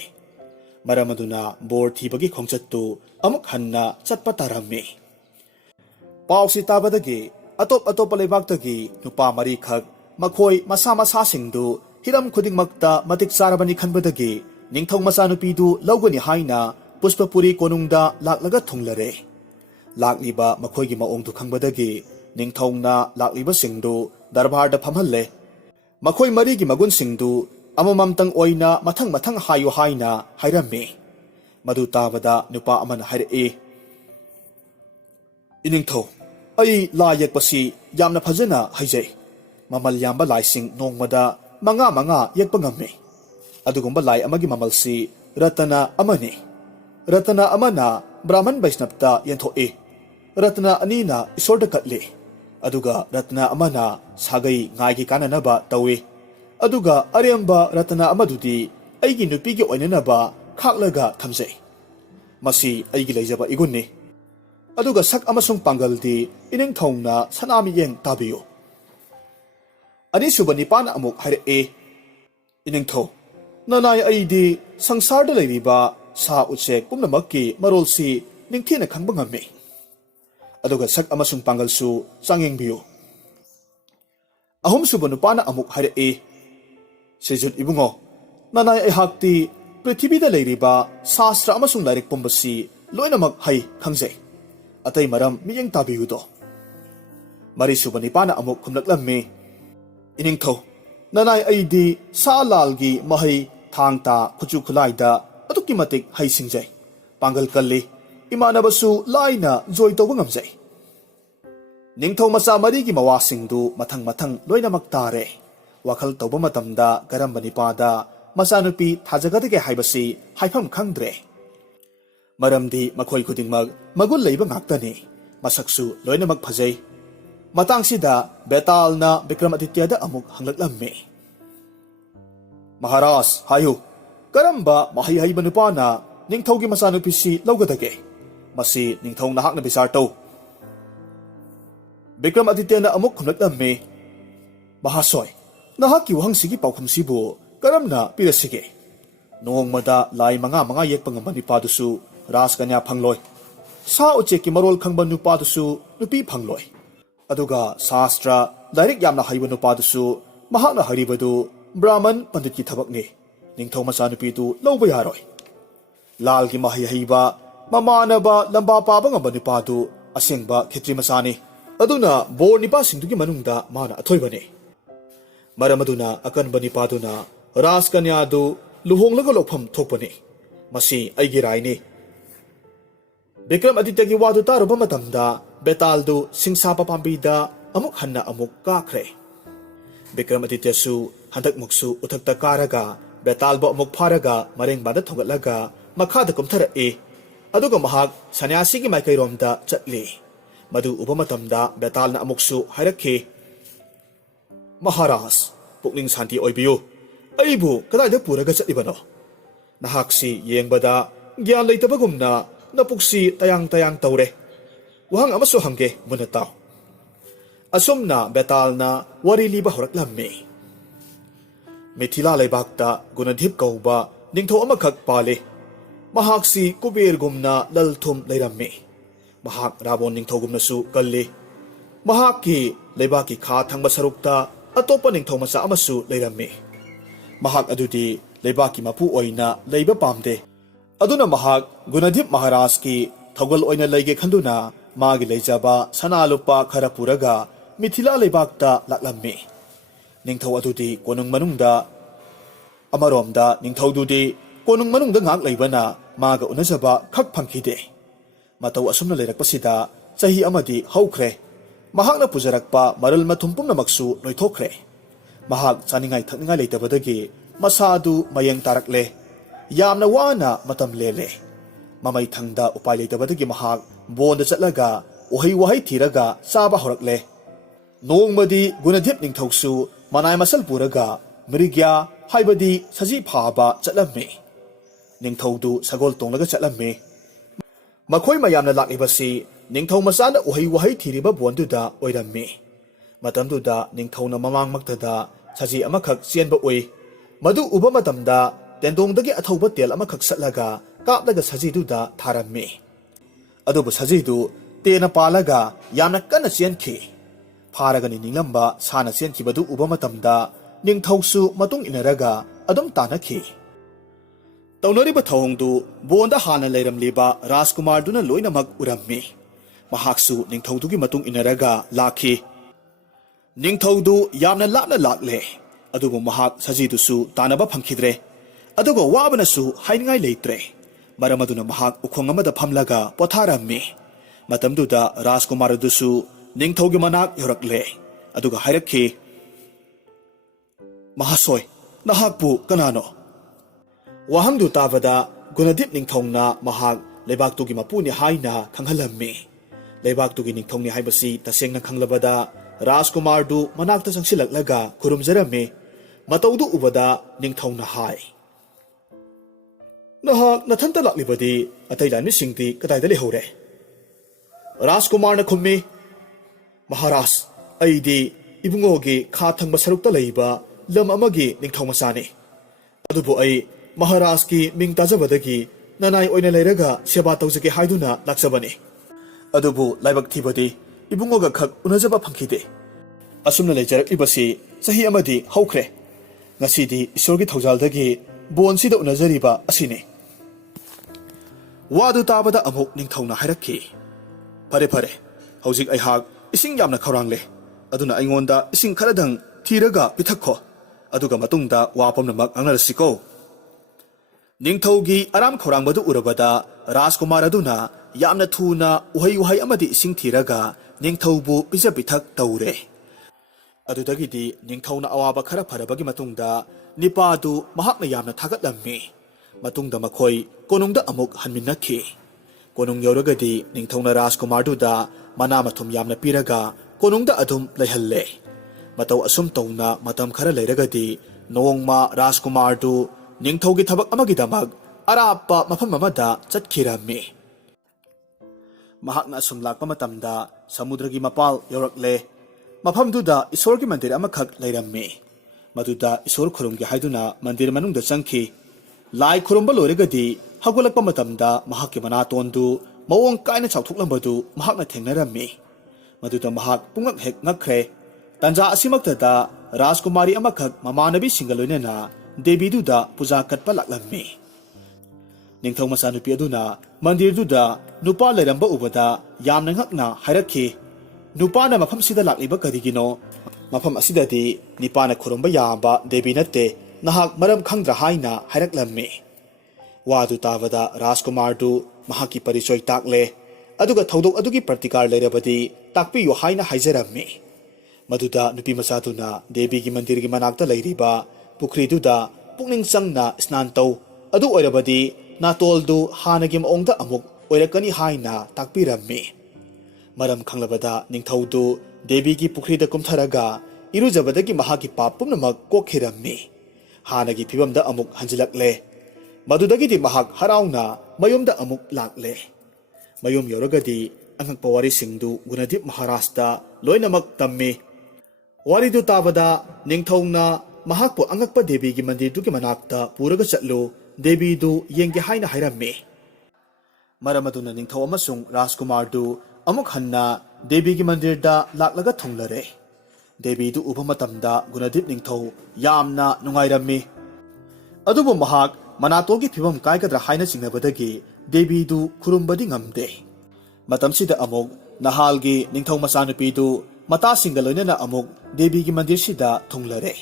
ꯃꯔꯝ ꯑꯗꯨꯅ ꯕꯣꯔ ꯊꯤꯕꯒꯤ ꯈꯣꯡꯆꯠꯇꯨ ꯑꯃꯨꯛ ꯍꯟꯅ ꯆꯠꯄ ꯇꯥꯔꯝꯃꯤ ꯄꯥꯎꯁꯤ ꯇꯥꯕꯗꯒꯤ ꯑꯇꯣꯞꯄ ꯂꯩꯕꯥꯛꯇꯒꯤ ꯅꯨꯄꯥ ꯃꯔꯤꯈꯛ ꯃꯈꯣꯏ ꯃꯁꯥ ꯃꯁꯥꯁꯤꯡꯗꯨ ꯍꯤꯔꯝ ꯈꯨꯗꯤꯡꯃꯛꯇ ꯃꯇꯤꯛ ꯆꯥꯔꯕꯅꯤ ꯈꯟꯕꯗꯒꯤ ꯅꯤꯡꯊꯧ ꯃꯆꯥꯅꯨꯄꯤꯗꯨ ꯂꯧꯒꯅꯤ ꯍꯥꯏꯅ ꯄꯨꯁꯄꯄꯨꯔꯤ ꯀꯣꯅꯨꯡꯗ ꯂꯥꯛꯂꯒ ꯊꯨꯡꯂꯔꯦ ꯂꯥꯛꯂꯤꯕ ꯃꯈꯣꯏꯒꯤ ꯃꯑꯣꯡꯗꯨ ꯈꯪꯕꯗꯒꯤ ꯅꯤꯡꯊꯧꯅ ꯂꯥꯛꯂꯤꯕꯁꯤꯡꯗꯨ ꯗꯔꯕꯥꯔꯗ ꯐꯝꯍꯜꯂꯦ ꯃꯈꯣꯏ ꯃꯔꯤꯒꯤ ꯃꯒꯨꯟꯁꯤꯡꯗꯨ ꯑꯃꯃꯝꯇꯪ ꯑꯣꯏꯅ ꯃꯊꯪ ꯍꯥꯏꯌꯨ ꯍꯥꯏꯅ ꯍꯥꯏꯔꯝꯃꯤ ꯃꯗꯨ ꯇꯥꯕꯗ ꯅꯨꯄꯥ ꯑꯃꯅ ꯍꯥꯏꯔꯛꯏ ꯏꯅꯤꯡꯊꯧ ꯑꯩ ꯂꯥꯏ ꯌꯦꯛꯄꯁꯤ ꯌꯥꯝꯅ ꯐꯖꯅ ꯍꯩꯖꯩ ꯃꯃꯜ ꯌꯥꯝꯕ ꯂꯥꯏꯁꯤꯡ ꯅꯣꯡꯃꯗ 5 ꯌꯦꯛꯄ ꯉꯝꯃꯤ ꯑꯗꯨꯒꯨꯝꯕ ꯂꯥꯏ ꯑꯃꯒꯤ ꯃꯃꯜꯁꯤ ꯔꯇꯅ ꯑꯃꯅꯤ ꯔꯇꯅ ꯑꯃꯅ ꯕ꯭ꯔꯥꯍꯃꯟ ꯕꯩꯁꯅꯞꯇ ꯌꯦꯟꯊꯣꯛꯏ ꯔꯇꯅ ꯑꯅꯤꯅ ꯏꯁꯣꯔꯗ ꯀꯠꯂꯤ ꯑꯗꯨꯒ ꯔꯇꯅ ꯑꯃꯅ ꯁꯥꯒꯩ ꯉꯥꯏꯒꯤ ꯀꯥꯟꯅꯅꯕ ꯇꯧꯏ ꯑꯗꯨꯒ ꯑꯔꯦꯝꯕ ꯔꯇꯅ ꯑꯃꯗꯨꯗꯤ ꯑꯩꯒꯤ ꯅꯨꯄꯤꯒꯤ ꯑꯣꯏꯅꯅꯕ ꯈꯥꯛꯂꯒ ꯊꯝꯖꯩ ꯃꯁꯤ ꯑꯩꯒꯤ ꯂꯩꯖꯕ ꯏꯒꯨꯟꯅꯤ ꯑꯗꯨꯒ ꯁꯛ ꯑꯃꯁꯨꯡ ꯄꯥꯡꯒꯜꯗꯤ ꯏꯅꯤꯡꯊꯧꯅ ꯁꯅꯥꯃꯤꯠꯌꯦꯡ ꯇꯥꯕꯤꯌꯨ ꯑꯅꯤꯁꯨꯕ ꯅꯤꯄꯥꯅ ꯑꯃꯨꯛ ꯍꯥꯏꯔꯛꯏ ꯏꯅꯤꯡꯊꯧ ꯅꯅꯥꯏ ꯑꯩꯗꯤ ꯁꯪꯁꯥꯔꯗ ꯂꯩꯔꯤꯕ ꯁꯥ ꯎꯆꯦꯛ ꯄꯨꯝꯅꯃꯛꯀꯤ ꯃꯔꯣꯜꯁꯤ ꯅꯤꯡꯊꯤꯅ ꯈꯪꯕ ꯉꯝꯃꯤ ꯑꯗꯨꯒ ꯁꯛ ꯑꯃꯁꯨꯡ ꯄꯥꯡꯒꯜꯁꯨ ꯆꯥꯡꯌꯦꯡꯕꯤꯌꯨ ꯑꯍꯨꯝꯁꯨꯕ ꯅꯨꯄꯥꯅ ꯑꯃꯨꯛ ꯍꯥꯏꯔꯛꯏ ꯁꯤꯖꯨꯠ ꯏꯕꯨꯡꯉꯣ ꯅꯅꯥꯏ ꯑꯩꯍꯥꯛꯇꯤ ꯄ꯭ꯔꯤꯊꯤꯕꯤꯗ ꯂꯩꯔꯤꯕ ꯁꯥꯁꯇ꯭ꯔ ꯑꯃꯁꯨꯡ ꯂꯥꯏꯔꯤꯛ ꯄꯨꯝꯕꯁꯤ ꯂꯣꯏꯅꯃꯛ ꯍꯩ ꯈꯪꯖꯩ ꯑꯇꯩ ꯃꯔꯝ ꯃꯤꯠꯌꯦꯡ ꯇꯥꯕꯤꯌꯨꯗꯣ ꯃꯔꯤꯁꯨꯕ ꯅꯤꯄꯥꯅ ꯑꯃꯨꯛ ꯈꯨꯝꯂꯛꯂꯝꯃꯤ ꯏꯅꯤꯡꯊꯧ ꯅꯅꯥꯏ ꯑꯩꯗꯤ ꯁꯥ ꯂꯥꯜꯒꯤ ꯃꯍꯩ ꯊꯥꯡ ꯇꯥ ꯈꯨꯠꯁꯨ ꯈꯨꯠꯂꯥꯏꯗ ꯑꯗꯨꯛꯀꯤ ꯃꯇꯤꯛ ꯍꯩꯁꯤꯡꯖꯩ ꯄꯥꯡꯒꯜ ꯀꯜꯂꯤ ꯏꯃꯥꯟꯅꯕꯁꯨ ꯂꯥꯏꯅ ꯖꯣꯏ ꯇꯧꯕ ꯉꯝꯖꯩ ꯅꯤꯡꯊꯧ ꯃꯆꯥ ꯃꯔꯤꯒꯤ ꯃꯋꯥꯁꯤꯡꯗꯨ ꯃꯊꯪ ꯃꯊꯪ ꯂꯣꯏꯅꯃꯛ ꯇꯥꯔꯦ꯫ ꯋꯥꯈꯜ ꯇꯧꯕ ꯃꯇꯝꯗ ꯀꯔꯝꯕ ꯅꯤꯄꯥꯗ ꯃꯆꯥꯅꯨꯄꯤ ꯊꯥꯖꯒꯗꯒꯦ ꯍꯥꯏꯕꯁꯤ ꯍꯥꯏꯐꯝ ꯈꯪꯗ꯭ꯔꯦ꯫ ꯃꯔꯝꯗꯤ ꯃꯈꯣꯏ ꯈꯨꯗꯤꯡꯃꯛ ꯃꯒꯨꯟ ꯂꯩꯕ ꯉꯥꯛꯇꯅꯤ, ꯃꯁꯛꯁꯨ ꯂꯣꯏꯅꯃꯛ ꯐꯖꯩ꯫ ꯃꯇꯥꯡꯁꯤꯗ ꯕꯦꯇꯥꯜꯅ ꯕꯤꯀ꯭ꯔꯃꯥꯗꯤꯇ꯭ꯌꯗ ꯑꯃꯨꯛ ꯍꯪꯂꯛꯂꯝꯃꯤ, ꯃꯍꯥꯔꯥꯖ ꯍꯥꯏꯌꯨ, ꯀꯔꯝꯕ ꯃꯍꯩ ꯍꯩꯕ ꯅꯨꯄꯥꯅ ꯅꯤꯡꯊꯧꯒꯤ ꯃꯆꯥꯅꯨꯄꯤꯁꯤ ꯂꯧꯒꯗꯒꯦ? ꯃꯁꯤ ꯅꯤꯡꯊꯧ ꯅꯍꯥꯛꯅ ꯕꯤꯆꯥꯔ ꯇꯧ꯫ ꯕꯤꯀ꯭ꯔꯃꯥꯗꯤꯇ꯭ꯌꯅ ꯑꯃꯨꯛ ꯈꯨꯝꯂꯛꯂꯝꯃꯤ, ꯃꯍꯥꯁꯣꯏ, ꯅꯍꯥꯛꯀꯤ ꯋꯥꯍꯪꯁꯤꯒꯤ ꯄꯥꯎꯈꯨꯝꯁꯤꯕꯨ ꯀꯔꯝꯅ ꯄꯤꯔꯁꯤꯒꯦ? ꯅꯣꯡꯃꯗ ꯂꯥꯏ ꯃꯉꯥ ꯌꯦꯛꯄ ꯉꯝꯕ ꯅꯨꯄꯥꯗꯨꯁꯨ ꯔꯥꯖꯀꯟꯌꯥ ꯐꯪꯂꯣꯏ, ꯁꯥ ꯎꯆꯦꯛꯀꯤ ꯃꯔꯣꯜ ꯈꯪꯕ ꯅꯨꯄꯥꯗꯨꯁꯨ ꯅꯨꯄꯤ ꯐꯪꯂꯣꯏ, ꯑꯗꯨꯒ ꯁꯥꯁꯇ꯭ꯔ ꯂꯥꯏꯔꯤꯛ ꯌꯥꯝꯅ ꯍꯩꯕ ꯅꯨꯄꯥꯗꯨꯁꯨ ꯃꯍꯥꯛꯅ ꯍꯩꯔꯤꯕꯗꯨ ꯕ꯭ꯔꯥꯍꯃꯟ ꯄꯟꯗꯤꯠꯀꯤ ꯊꯕꯛꯅꯤ, ꯅꯤꯡꯊꯧ ꯃꯆꯥꯅꯨꯄꯤꯗꯨ ꯂꯧꯕ ꯌꯥꯔꯣꯏ꯫ ꯂꯥꯜꯒꯤ ꯃꯍꯩ ꯍꯩꯕ ꯃꯃꯥꯟꯅꯕ ꯂꯝꯕꯥ ꯄꯥꯕ ꯉꯝꯕ ꯅꯨꯄꯥꯗꯨ ꯑꯁꯦꯡꯕ ꯈꯦꯇ꯭ꯔꯤ ꯃꯆꯥꯅꯤ, ꯑꯗꯨꯅ ꯕꯣꯔ ꯅꯤꯄꯥꯁꯤꯡꯗꯨꯒꯤ ꯃꯅꯨꯡꯗ ꯃꯥꯅ ꯑꯊꯣꯏꯕꯅꯤ꯫ ꯃꯔꯝ ꯑꯗꯨꯅ ꯑꯀꯟꯕ ꯅꯤꯄꯥꯗꯨꯅ ꯔꯥꯖꯀꯟꯌꯥꯗꯨ ꯂꯨꯍꯣꯡꯂꯒ ꯂꯧꯐꯝ ꯊꯣꯛꯄꯅꯤ, ꯃꯁꯤ ꯑꯩꯒꯤ ꯔꯥꯏꯅꯤ꯫ ꯕꯤꯀ꯭ꯔꯃꯥꯗꯤꯇ꯭ꯌꯒꯤ ꯋꯥꯗꯨ ꯇꯥꯔꯨꯕ ꯃꯇꯝꯗ ꯕꯦꯇꯥꯜꯗꯨ ꯁꯤꯡꯁꯥꯄ ꯄꯥꯝꯕꯤꯗ ꯑꯃꯨꯛ ꯍꯟꯅ ꯑꯃꯨꯛ ꯀꯥꯈ꯭ꯔꯦ꯫ ꯕꯤꯀ꯭ꯔꯃꯥꯗꯤꯇ꯭ꯌꯁꯨ ꯍꯟꯗꯛꯃꯨꯛꯁꯨ ꯎꯊꯛꯇ ꯀꯥꯔꯒ ꯕꯦꯇꯥꯜꯕꯨ ꯑꯃꯨꯛ ꯐꯥꯔꯒ ꯃꯔꯦꯡꯕꯥꯟꯗ ꯊꯣꯡꯒꯠꯂꯒ ꯃꯈꯥꯗ ꯀꯨꯝꯊꯔꯛꯏ, ꯑꯗꯨꯒ ꯃꯍꯥꯛ ꯁꯟꯅ꯭ꯌꯥꯁꯤꯒꯤ ꯃꯥꯏꯀꯩꯔꯣꯝꯗ ꯆꯠꯂꯤ꯫ ꯃꯗꯨ ꯎꯕ ꯃꯇꯝꯗ ꯕꯦꯇꯥꯜꯅ ꯑꯃꯨꯛꯁꯨ ꯍꯥꯏꯔꯛꯈꯤ, ꯃꯍꯥꯔꯥꯖ, ꯄꯨꯛꯅꯤꯡ ꯁꯥꯟꯇꯤ ꯑꯣꯏꯕꯤꯌꯨ, ꯑꯩꯕꯨ ꯀꯗꯥꯏꯗ ꯄꯨꯔꯒ ꯆꯠꯂꯤꯕꯅꯣ? ꯅꯍꯥꯛꯁꯤ ꯌꯦꯡꯕꯗ ꯒ꯭ꯌꯥꯟ ꯂꯩꯇꯕꯒꯨꯝꯅ ꯅꯄꯨꯛꯁꯤ ꯇꯌꯥꯡ ꯇꯌꯥꯡ ꯇꯧꯔꯦ꯫ ꯋꯥꯍꯪ ꯑꯃꯁꯨ ꯍꯪꯒꯦ, ꯃꯨꯟꯅ ꯇꯥꯎ꯫ ꯑꯁꯨꯝꯅ ꯕꯦꯇꯥꯜꯅ ꯋꯥꯔꯤ ꯂꯤꯕ ꯍꯧꯔꯛꯂꯝꯃꯤ꯫ ꯃꯤꯊꯤꯂꯥ ꯂꯩꯕꯥꯛꯇ ꯒꯨꯅꯙꯤꯞ ꯀꯧꯕ ꯅꯤꯡꯊꯧ ꯑꯃꯈꯛ ꯄꯥꯜꯂꯤ꯫ ꯃꯍꯥꯛꯁꯤ ꯀꯨꯕꯦꯔꯒꯨꯝꯅ ꯂꯜ ꯊꯨꯝ ꯂꯩꯔꯝꯃꯤ꯫ ꯃꯍꯥꯛ ꯔꯥꯕꯣꯟ ꯅꯤꯡꯊꯧꯒꯨꯝꯅꯁꯨ ꯀꯜꯂꯤ꯫ ꯃꯍꯥꯛꯀꯤ ꯂꯩꯕꯥꯛꯀꯤ ꯈꯥ ꯊꯪꯕ ꯁꯔꯨꯛꯇ ꯑꯇꯣꯞꯄ ꯅꯤꯡꯊꯧ ꯃꯆꯥ ꯑꯃꯁꯨ ꯂꯩꯔꯝꯃꯤ꯫ ꯃꯍꯥꯛ ꯑꯗꯨꯗꯤ ꯂꯩꯕꯥꯛꯀꯤ ꯃꯄꯨ ꯑꯣꯏꯅ ꯂꯩꯕ ꯄꯥꯝꯗꯦ, ꯑꯗꯨꯅ ꯃꯍꯥꯛ ꯒꯨꯅꯙꯤꯞ ꯃꯍꯥꯔꯥꯖꯀꯤ ꯊꯧꯒꯜ ꯑꯣꯏꯅ ꯂꯩꯒꯦ ꯈꯟꯗꯨꯅ ꯃꯥꯒꯤ ꯂꯩꯖꯕ ꯁꯅꯥ ꯂꯨꯄꯥ ꯈꯔ ꯄꯨꯔꯒ ꯃꯤꯊꯤꯂꯥ ꯂꯩꯕꯥꯛꯇ ꯂꯥꯛꯂꯝꯃꯤ꯫ ꯅꯤꯡꯊꯧ ꯑꯗꯨꯗꯤ ꯀꯣꯅꯨꯡ ꯃꯅꯨꯡꯗ ꯑꯃꯔꯣꯝꯗ ꯅꯤꯡꯊꯧꯗꯨꯗꯤ ꯀꯣꯅꯨꯡ ꯃꯅꯨꯡꯗ ꯉꯥꯛ ꯂꯩꯕꯅ ꯃꯥꯒ ꯎꯅꯖꯕ ꯈꯛ ꯐꯪꯈꯤꯗꯦ꯫ ꯃꯇꯧ ꯑꯁꯨꯝꯅ ꯂꯩꯔꯛꯄꯁꯤꯗ ꯆꯍꯤ ꯑꯃꯗꯤ ꯍꯧꯈ꯭ꯔꯦ꯫ ꯃꯍꯥꯛꯅ ꯄꯨꯖꯔꯛꯄ ꯃꯔꯜ ꯃꯊꯨꯝ ꯄꯨꯝꯅꯃꯛꯁꯨ ꯂꯣꯏꯊꯣꯛꯈ꯭ꯔꯦ꯫ ꯃꯍꯥꯛ ꯆꯥꯅꯤꯡꯉꯥꯏ ꯊꯛꯅꯤꯡꯉꯥꯏ ꯂꯩꯇꯕꯗꯒꯤ ꯃꯁꯥ ꯑꯗꯨ ꯃꯌꯦꯡ ꯇꯥꯔꯛꯂꯦ꯫ ꯌꯥꯝꯅ ꯋꯥꯅ ꯃꯇꯝ ꯂꯦꯜꯂꯦ꯫ ꯃꯃꯩ ꯊꯪꯗ ꯎꯄꯥꯏ ꯂꯩꯇꯕꯗꯒꯤ ꯃꯍꯥꯛ ꯕꯣꯟꯗ ꯆꯠꯂꯒ ꯎꯍꯩ ꯋꯥꯍꯩ ꯊꯤꯔꯒ ꯆꯥꯕ ꯍꯧꯔꯛꯂꯦ꯫ ꯅꯣꯡꯃꯗꯤ ꯒꯨꯅꯙꯤꯞ ꯅꯤꯡꯊꯧꯁꯨ ꯃꯅꯥꯏ ꯃꯁꯜ ꯄꯨꯔꯒ ꯃ꯭ꯔꯤꯒ꯭ꯌꯥ ꯍꯥꯏꯕꯗꯤ ꯁꯖꯤ ꯐꯥꯕ ꯆꯠꯂꯝꯃꯤ꯫ ꯅꯤꯡꯊꯧꯗꯨ ꯁꯒꯣꯜ ꯇꯣꯡꯂꯒ ꯆꯠꯂꯝꯃꯤ꯫ ꯃꯈꯣꯏ ꯃꯌꯥꯝꯅ ꯂꯥꯛꯂꯤꯕꯁꯤ ꯅꯤꯡꯊꯧ ꯃꯆꯥꯅ ꯎꯍꯩ ꯋꯥꯍꯩ ꯊꯤꯔꯤꯕ ꯕꯣꯟꯗꯨꯗ ꯑꯣꯏꯔꯝꯃꯤ꯫ ꯃꯇꯝꯗꯨꯗ ꯅꯤꯡꯊꯧꯅ ꯃꯃꯥꯡꯃꯛꯇꯗ ꯁꯖꯤ ꯑꯃꯈꯛ ꯆꯦꯟꯕ ꯎꯏ꯫ ꯃꯗꯨ ꯎꯕ ꯃꯇꯝꯗ ꯇꯦꯟꯗꯣꯡꯗꯒꯤ ꯑꯊꯧꯕ ꯇꯦꯜ ꯑꯃꯈꯛ ꯁꯠꯂꯒ ꯀꯥꯞꯂꯒ ꯁꯖꯤꯗꯨꯗ ꯊꯥꯔꯝꯃꯤ꯫ ꯑꯗꯨꯕꯨ ꯁꯖꯤꯗꯨ ꯇꯦꯟꯅ ꯄꯥꯜꯂꯒ ꯌꯥꯝꯅ ꯀꯟꯅ ꯆꯦꯟꯈꯤ꯫ ꯐꯥꯔꯒꯅꯤ ꯅꯤꯡꯂꯝꯕ ꯁꯥꯅ ꯆꯦꯟꯈꯤꯕꯗꯨ ꯎꯕ ꯃꯇꯝꯗ ꯅꯤꯡꯊꯧꯁꯨ ꯃꯇꯨꯡ ꯏꯟꯅꯔꯒ ꯑꯗꯨꯝ ꯇꯥꯟꯅꯈꯤ꯫ ꯇꯧꯅꯔꯤꯕ ꯊꯧꯑꯣꯡꯗꯨ ꯕꯣꯟꯗ ꯍꯥꯟꯅ ꯂꯩꯔꯝꯂꯤꯕ ꯔꯥꯖꯀꯨꯃꯥꯔꯗꯨꯅ ꯂꯣꯏꯅꯃꯛ ꯎꯔꯝꯃꯤ꯫ ꯃꯍꯥꯛꯁꯨ ꯅꯤꯡꯊꯧꯗꯨꯒꯤ ꯃꯇꯨꯡ ꯏꯟꯅꯔꯒ ꯂꯥꯛꯈꯤ꯫ ꯅꯤꯡꯊꯧꯗꯨ ꯌꯥꯝꯅ ꯂꯥꯞꯅ ꯂꯥꯛꯂꯦ, ꯑꯗꯨꯕꯨ ꯃꯍꯥꯛ ꯁꯖꯤꯗꯨꯁꯨ ꯇꯥꯟꯅꯕ ꯐꯪꯈꯤꯗ꯭ꯔꯦ꯫ ꯑꯗꯨꯒ ꯋꯥꯕꯅꯁꯨ ꯍꯥꯏꯅꯤꯡꯉꯥꯏ ꯂꯩꯇ꯭ꯔꯦ꯫ ꯃꯔꯝ ꯑꯗꯨꯅ ꯃꯍꯥꯛ ꯎꯈꯣꯡ ꯑꯃꯗ ꯐꯝꯂꯒ ꯄꯣꯊꯥꯔꯝꯃꯤ꯫ ꯃꯇꯝꯗꯨꯗ ꯔꯥꯖꯀꯨꯃꯥꯔ ꯑꯗꯨꯁꯨ ꯅꯤꯡꯊꯧꯒꯤ ꯃꯅꯥꯛ ꯌꯧꯔꯛꯂꯦ, ꯑꯗꯨꯒ ꯍꯥꯏꯔꯛꯈꯤ, ꯃꯍꯥꯁꯣꯏ, ꯅꯍꯥꯛꯄꯨ ꯀꯅꯥꯅꯣ? ꯋꯥꯍꯪꯗꯨ ꯇꯥꯕꯗ ꯒꯨꯅꯙꯤꯞ ꯅꯤꯡꯊꯧꯅ ꯃꯍꯥꯛ ꯂꯩꯕꯥꯛꯇꯨꯒꯤ ꯃꯄꯨꯅꯤ ꯍꯥꯏꯅ ꯈꯪꯍꯜꯂꯝꯃꯤ꯫ ꯂꯩꯕꯥꯛꯇꯨꯒꯤ ꯅꯤꯡꯊꯧꯅꯤ ꯍꯥꯏꯕꯁꯤ ꯇꯁꯦꯡꯅ ꯈꯪꯂꯕꯗ ꯔꯥꯖꯀꯨꯃꯥꯔꯗꯨ ꯃꯅꯥꯛꯇ ꯆꯪꯁꯤꯜꯂꯛꯂꯒ ꯈꯨꯔꯨꯝꯖꯔꯝꯃꯤ꯫ ꯃꯇꯧꯗꯨ ꯎꯕꯗ ꯅꯤꯡꯊꯧꯅ ꯍꯥꯏ, ꯅꯍꯥꯛ ꯅꯊꯟꯇ ꯂꯥꯛꯂꯤꯕꯗꯤ ꯑꯇꯩ ꯂꯥꯟꯃꯤꯁꯤꯡꯗꯤ ꯀꯗꯥꯏꯗ ꯂꯩꯍꯧꯔꯦ? ꯔꯥꯖꯀꯨꯃꯥꯔꯅ ꯈꯨꯝꯃꯤ, ꯃꯍꯥꯔꯥꯖ, ꯑꯩꯗꯤ ꯏꯕꯨꯡꯉꯣꯒꯤ ꯈꯥ ꯊꯪꯕ ꯁꯔꯨꯛꯇ ꯂꯩꯕ ꯂꯝ ꯑꯃꯒꯤ ꯅꯤꯡꯊꯧ ꯃꯆꯥꯅꯤ꯫ ꯑꯗꯨꯕꯨ ꯑꯩ ꯃꯍꯥꯔꯥꯖꯀꯤ ꯃꯤꯡ ꯇꯥꯖꯕꯗꯒꯤ ꯅꯅꯥꯏ ꯑꯣꯏꯅ ꯂꯩꯔꯒ ꯁꯦꯕꯥ ꯇꯧꯖꯒꯦ ꯍꯥꯏꯗꯨꯅ ꯂꯥꯛꯆꯕꯅꯤ꯫ ꯑꯗꯨꯕꯨ ꯂꯥꯏꯕꯛ ꯊꯤꯕꯗꯤ ꯏꯕꯨꯡꯉꯣꯒ ꯈꯛ ꯎꯅꯖꯕ ꯐꯪꯈꯤꯗꯦ꯫ ꯑꯁꯨꯝꯅ ꯂꯩꯖꯔꯛꯂꯤꯕꯁꯤ ꯆꯍꯤ ꯑꯃꯗꯤ ꯍꯧꯈ꯭ꯔꯦ꯫ ꯉꯁꯤꯗꯤ ꯏꯁꯣꯔꯒꯤ ꯊꯧꯖꯥꯜꯗꯒꯤ ꯕꯣꯟꯁꯤꯗ ꯎꯅꯖꯔꯤꯕ ꯑꯁꯤꯅꯤ꯫ ꯋꯥꯗꯨ ꯇꯥꯕꯗ ꯑꯃꯨꯛ ꯅꯤꯡꯊꯧꯅ ꯍꯥꯏꯔꯛꯈꯤ, ꯐꯔꯦ ꯐꯔꯦ, ꯍꯧꯖꯤꯛ ꯑꯩꯍꯥꯛ ꯏꯁꯤꯡ ꯌꯥꯝꯅ ꯈꯧꯔꯥꯡꯂꯦ, ꯑꯗꯨꯅ ꯑꯩꯉꯣꯟꯗ ꯏꯁꯤꯡ ꯈꯔꯗꯪ ꯊꯤꯔꯒ ꯄꯤꯊꯛꯈꯣ, ꯑꯗꯨꯒ ꯃꯇꯨꯡꯗ ꯋꯥ ꯄꯨꯝꯅꯃꯛ ꯉꯥꯡꯅꯔꯁꯤꯀꯣ꯫ ꯅꯤꯡꯊꯧꯒꯤ ꯑꯔꯥꯝ ꯈꯧꯔꯥꯡꯕꯗꯨ ꯎꯔꯕꯗ ꯔꯥꯖꯀꯨꯃꯥꯔ ꯑꯗꯨꯅ ꯌꯥꯝꯅ ꯊꯨꯅ ꯎꯍꯩ ꯑꯃꯗꯤ ꯏꯁꯤꯡ ꯊꯤꯔꯒ ꯅꯤꯡꯊꯧꯕꯨ ꯄꯤꯖ ꯄꯤꯊꯛ ꯇꯧꯔꯦ꯫ ꯑꯗꯨꯗꯒꯤꯗꯤ ꯅꯤꯡꯊꯧꯅ ꯑꯋꯥꯕ ꯈꯔ ꯐꯔꯕꯒꯤ ꯃꯇꯨꯡꯗ ꯅꯤꯄꯥꯗꯨ ꯃꯍꯥꯛꯅ ꯌꯥꯝꯅ ꯊꯥꯒꯠꯂꯝꯃꯤ꯫ ꯃꯇꯨꯡꯗ ꯃꯈꯣꯏ ꯀꯣꯅꯨꯡꯗ ꯑꯃꯨꯛ ꯍꯟꯃꯤꯟꯅꯈꯤ꯫ ꯀꯣꯅꯨꯡ ꯌꯧꯔꯒꯗꯤ ꯅꯤꯡꯊꯧꯅ ꯔꯥꯖꯀꯨꯃꯥꯔꯗꯨꯗ ꯃꯅꯥ ꯃꯊꯨꯝ ꯌꯥꯝꯅ ꯄꯤꯔꯒ ꯀꯣꯅꯨꯡꯗ ꯑꯗꯨꯝ ꯂꯩꯍꯜꯂꯦ꯫ ꯃꯇꯧ ꯑꯁꯨꯝ ꯇꯧꯅ ꯃꯇꯝ ꯈꯔ ꯂꯩꯔꯒꯗꯤ ꯅꯣꯡꯃ ꯔꯥꯖꯀꯨꯃꯥꯔꯗꯨ ꯅꯤꯡꯊꯧꯒꯤ ꯊꯕꯛ ꯑꯃꯒꯤꯗꯃꯛ ꯑꯔꯥꯞꯄ ꯃꯐꯝ ꯑꯃꯗ ꯆꯠꯈꯤꯔꯝꯃꯤ꯫ ꯃꯍꯥꯛꯅ ꯑꯁꯨꯝ ꯂꯥꯛꯄ ꯃꯇꯝꯗ ꯁꯃꯨꯗ꯭ꯔꯒꯤ ꯃꯄꯥꯜ ꯌꯧꯔꯛꯂꯦ꯫ ꯃꯐꯝꯗꯨꯗ ꯏꯁꯣꯔꯒꯤ ꯃꯟꯗꯤꯔ ꯑꯃꯈꯛ ꯂꯩꯔꯝꯃꯤ꯫ ꯃꯗꯨꯗ ꯏꯁꯣꯔ ꯈꯨꯔꯨꯝꯒꯦ ꯍꯥꯏꯗꯨꯅ ꯃꯟꯗꯤꯔ ꯃꯅꯨꯡꯗ ꯆꯪꯈꯤ꯫ ꯂꯥꯏ ꯈꯨꯔꯨꯝꯕ ꯂꯣꯏꯔꯒꯗꯤ ꯍꯧꯒꯠꯂꯛꯄ ꯃꯇꯝꯗ ꯃꯍꯥꯛꯀꯤ ꯃꯅꯥꯇꯣꯟꯗꯨ ꯃꯑꯣꯡ ꯀꯥꯏꯅ ꯆꯥꯎꯊꯣꯛꯂꯝꯕꯗꯨ ꯃꯍꯥꯛꯅ ꯊꯦꯡꯅꯔꯝꯃꯤ꯫ ꯃꯗꯨꯗ ꯃꯍꯥꯛ ꯄꯨꯡꯉꯛ ꯍꯦꯛ ꯉꯛꯈ꯭ꯔꯦ꯫ ꯇꯥꯟꯖꯥ ꯑꯁꯤꯃꯛꯇꯗ ꯔꯥꯖꯀꯨꯃꯥꯔꯤ ꯑꯃꯈꯛ ꯃꯃꯥꯟꯅꯕꯤꯁꯤꯡꯒ ꯂꯣꯏꯅꯅ ꯗꯦꯕꯤꯗꯨꯗ ꯄꯨꯖꯥ ꯀꯠꯄ ꯂꯥꯛꯂꯝꯃꯤ꯫ ꯅꯤꯡꯊꯧ ꯃꯆꯥꯅꯨꯄꯤ ꯑꯗꯨꯅ ꯃꯟꯗꯤꯔꯗꯨꯗ ꯅꯨꯄꯥ ꯂꯩꯔꯝꯕ ꯎꯕꯗ ꯌꯥꯝꯅ ꯉꯛꯅ ꯍꯥꯏꯔꯛꯈꯤ, "ꯅꯨꯄꯥꯅ ꯃꯐꯝꯁꯤꯗ ꯂꯥꯛꯂꯤꯕ ꯀꯔꯤꯒꯤꯅꯣ? ꯃꯐꯝ ꯑꯁꯤꯗꯗꯤ ꯅꯤꯄꯥꯅ ꯈꯨꯔꯨꯝꯕ ꯌꯥꯕ ꯗꯦꯕꯤ ꯅꯠꯇꯦ, ꯅꯍꯥꯛ ꯃꯔꯝ ꯈꯪꯗ꯭ꯔꯥ?" ꯍꯥꯏꯅ ꯍꯥꯏꯔꯛꯂꯝꯃꯤ꯫ ꯋꯥꯗꯨ ꯇꯥꯕꯗ ꯔꯥꯖꯀꯨꯃꯥꯔꯗꯨ ꯃꯍꯥꯛꯀꯤ ꯄꯔꯤꯆꯣꯏ ꯇꯥꯛꯂꯦ꯫ ꯑꯗꯨꯒ ꯊꯧꯗꯣꯛ ꯑꯗꯨꯒꯤ ꯄ꯭ꯔꯇꯤꯀꯥꯔ ꯂꯩꯔꯕꯗꯤ ꯇꯥꯛꯄꯤꯌꯨ ꯍꯥꯏꯅ ꯍꯥꯏꯖꯔꯝꯃꯤ꯫ ꯃꯗꯨꯗ ꯅꯨꯄꯤ ꯃꯆꯥꯗꯨꯅ ꯗꯦꯕꯤꯒꯤ ꯃꯟꯗꯤꯔꯒꯤ ꯃꯅꯥꯛꯇ ꯂꯩꯔꯤꯕ ꯄꯨꯈ꯭ꯔꯤꯗꯨꯗ ꯄꯨꯛꯅꯤꯡ ꯆꯪꯅ ꯁ꯭ꯅꯥꯟ ꯇꯧ, ꯑꯗꯨ ꯑꯣꯏꯔꯕꯗꯤ ꯅꯥꯇꯣꯜꯗꯨ ꯍꯥꯟꯅꯒꯤ ꯃꯑꯣꯡꯗ ꯑꯃꯨꯛ ꯑꯣꯏꯔꯛꯀꯅꯤ ꯍꯥꯏꯅ ꯇꯥꯛꯄꯤꯔꯝꯃꯤ꯫ ꯃꯔꯝ ꯈꯪꯂꯕꯗ ꯅꯤꯡꯊꯧꯗꯨ ꯗꯦꯕꯤꯒꯤ ꯄꯨꯈ꯭ꯔꯤꯗ ꯀꯨꯝꯊꯔꯒ ꯏꯔꯨꯖꯕꯗꯒꯤ ꯃꯍꯥꯛꯀꯤ ꯄꯥꯞ ꯄꯨꯝꯅꯃꯛ ꯀꯣꯛꯈꯤꯔꯝꯃꯤ꯫ ꯍꯥꯟꯅꯒꯤ ꯐꯤꯕꯝꯗ ꯑꯃꯨꯛ ꯍꯟꯖꯤꯜꯂꯛꯂꯦ꯫ ꯃꯗꯨꯗꯒꯤꯗꯤ ꯃꯍꯥꯛ ꯍꯔꯥꯎꯅ ꯃꯌꯨꯝꯗ ꯑꯃꯨꯛ ꯂꯥꯛꯂꯦ꯫ ꯃꯌꯨꯝ ꯌꯧꯔꯒꯗꯤ ꯑꯉꯛꯄ ꯋꯥꯔꯤꯁꯤꯡꯗꯨ ꯒꯨꯅꯗꯤꯞ ꯃꯍꯥꯔꯥꯖꯇ ꯂꯣꯏꯅꯃꯛ ꯇꯝꯃꯤ꯫ ꯋꯥꯔꯤꯗꯨ ꯇꯥꯕꯗ ꯅꯤꯡꯊꯧꯅ ꯃꯍꯥꯛꯄꯨ ꯑꯉꯛꯄ ꯗꯦꯕꯤꯒꯤ ꯃꯟꯗꯤꯔꯗꯨꯒꯤ ꯃꯅꯥꯛꯇ ꯄꯨꯔꯒ ꯆꯠꯂꯨ, ꯗꯦꯕꯤꯗꯨ ꯌꯦꯡꯒꯦ ꯍꯥꯏꯅ ꯍꯥꯏꯔꯝꯃꯤ꯫ ꯃꯔꯝ ꯑꯗꯨꯅ ꯅꯤꯡꯊꯧ ꯑꯃꯁꯨꯡ ꯔꯥꯖꯀꯨꯃꯥꯔꯗꯨ ꯑꯃꯨꯛ ꯍꯟꯅ ꯗꯦꯕꯤꯒꯤ ꯃꯟꯗꯤꯔꯗ ꯂꯥꯛꯂꯒ ꯊꯨꯡꯂꯔꯦ꯫ ꯗꯦꯕꯤꯗꯨ ꯎꯕ ꯃꯇꯝꯗ ꯒꯨꯅꯗꯤꯞ ꯅꯤꯡꯊꯧ ꯌꯥꯝꯅ ꯅꯨꯡꯉꯥꯏꯔꯝꯃꯤ꯫ ꯑꯗꯨꯕꯨ ꯃꯍꯥꯛ ꯃꯅꯥꯇꯣꯟꯒꯤ ꯐꯤꯕꯝ ꯀꯥꯏꯒꯗ꯭ꯔꯥ ꯍꯥꯏꯅ ꯆꯤꯡꯅꯕꯗꯒꯤ ꯗꯦꯕꯤꯗꯨ ꯈꯨꯔꯨꯝꯕꯗꯤ ꯉꯝꯗꯦ꯫ ꯃꯇꯝꯁꯤꯗ ꯑꯃꯨꯛ ꯅꯍꯥꯜꯒꯤ ꯅꯤꯡꯊꯧ ꯃꯆꯥꯅꯨꯄꯤꯗꯨ ꯃꯇꯥꯁꯤꯡꯒ ꯂꯣꯏꯅꯅ ꯑꯃꯨꯛ ꯗꯦꯕꯤꯒꯤ ꯃꯟꯗꯤꯔꯁꯤꯗ ꯊꯨꯡꯂꯔꯦ꯫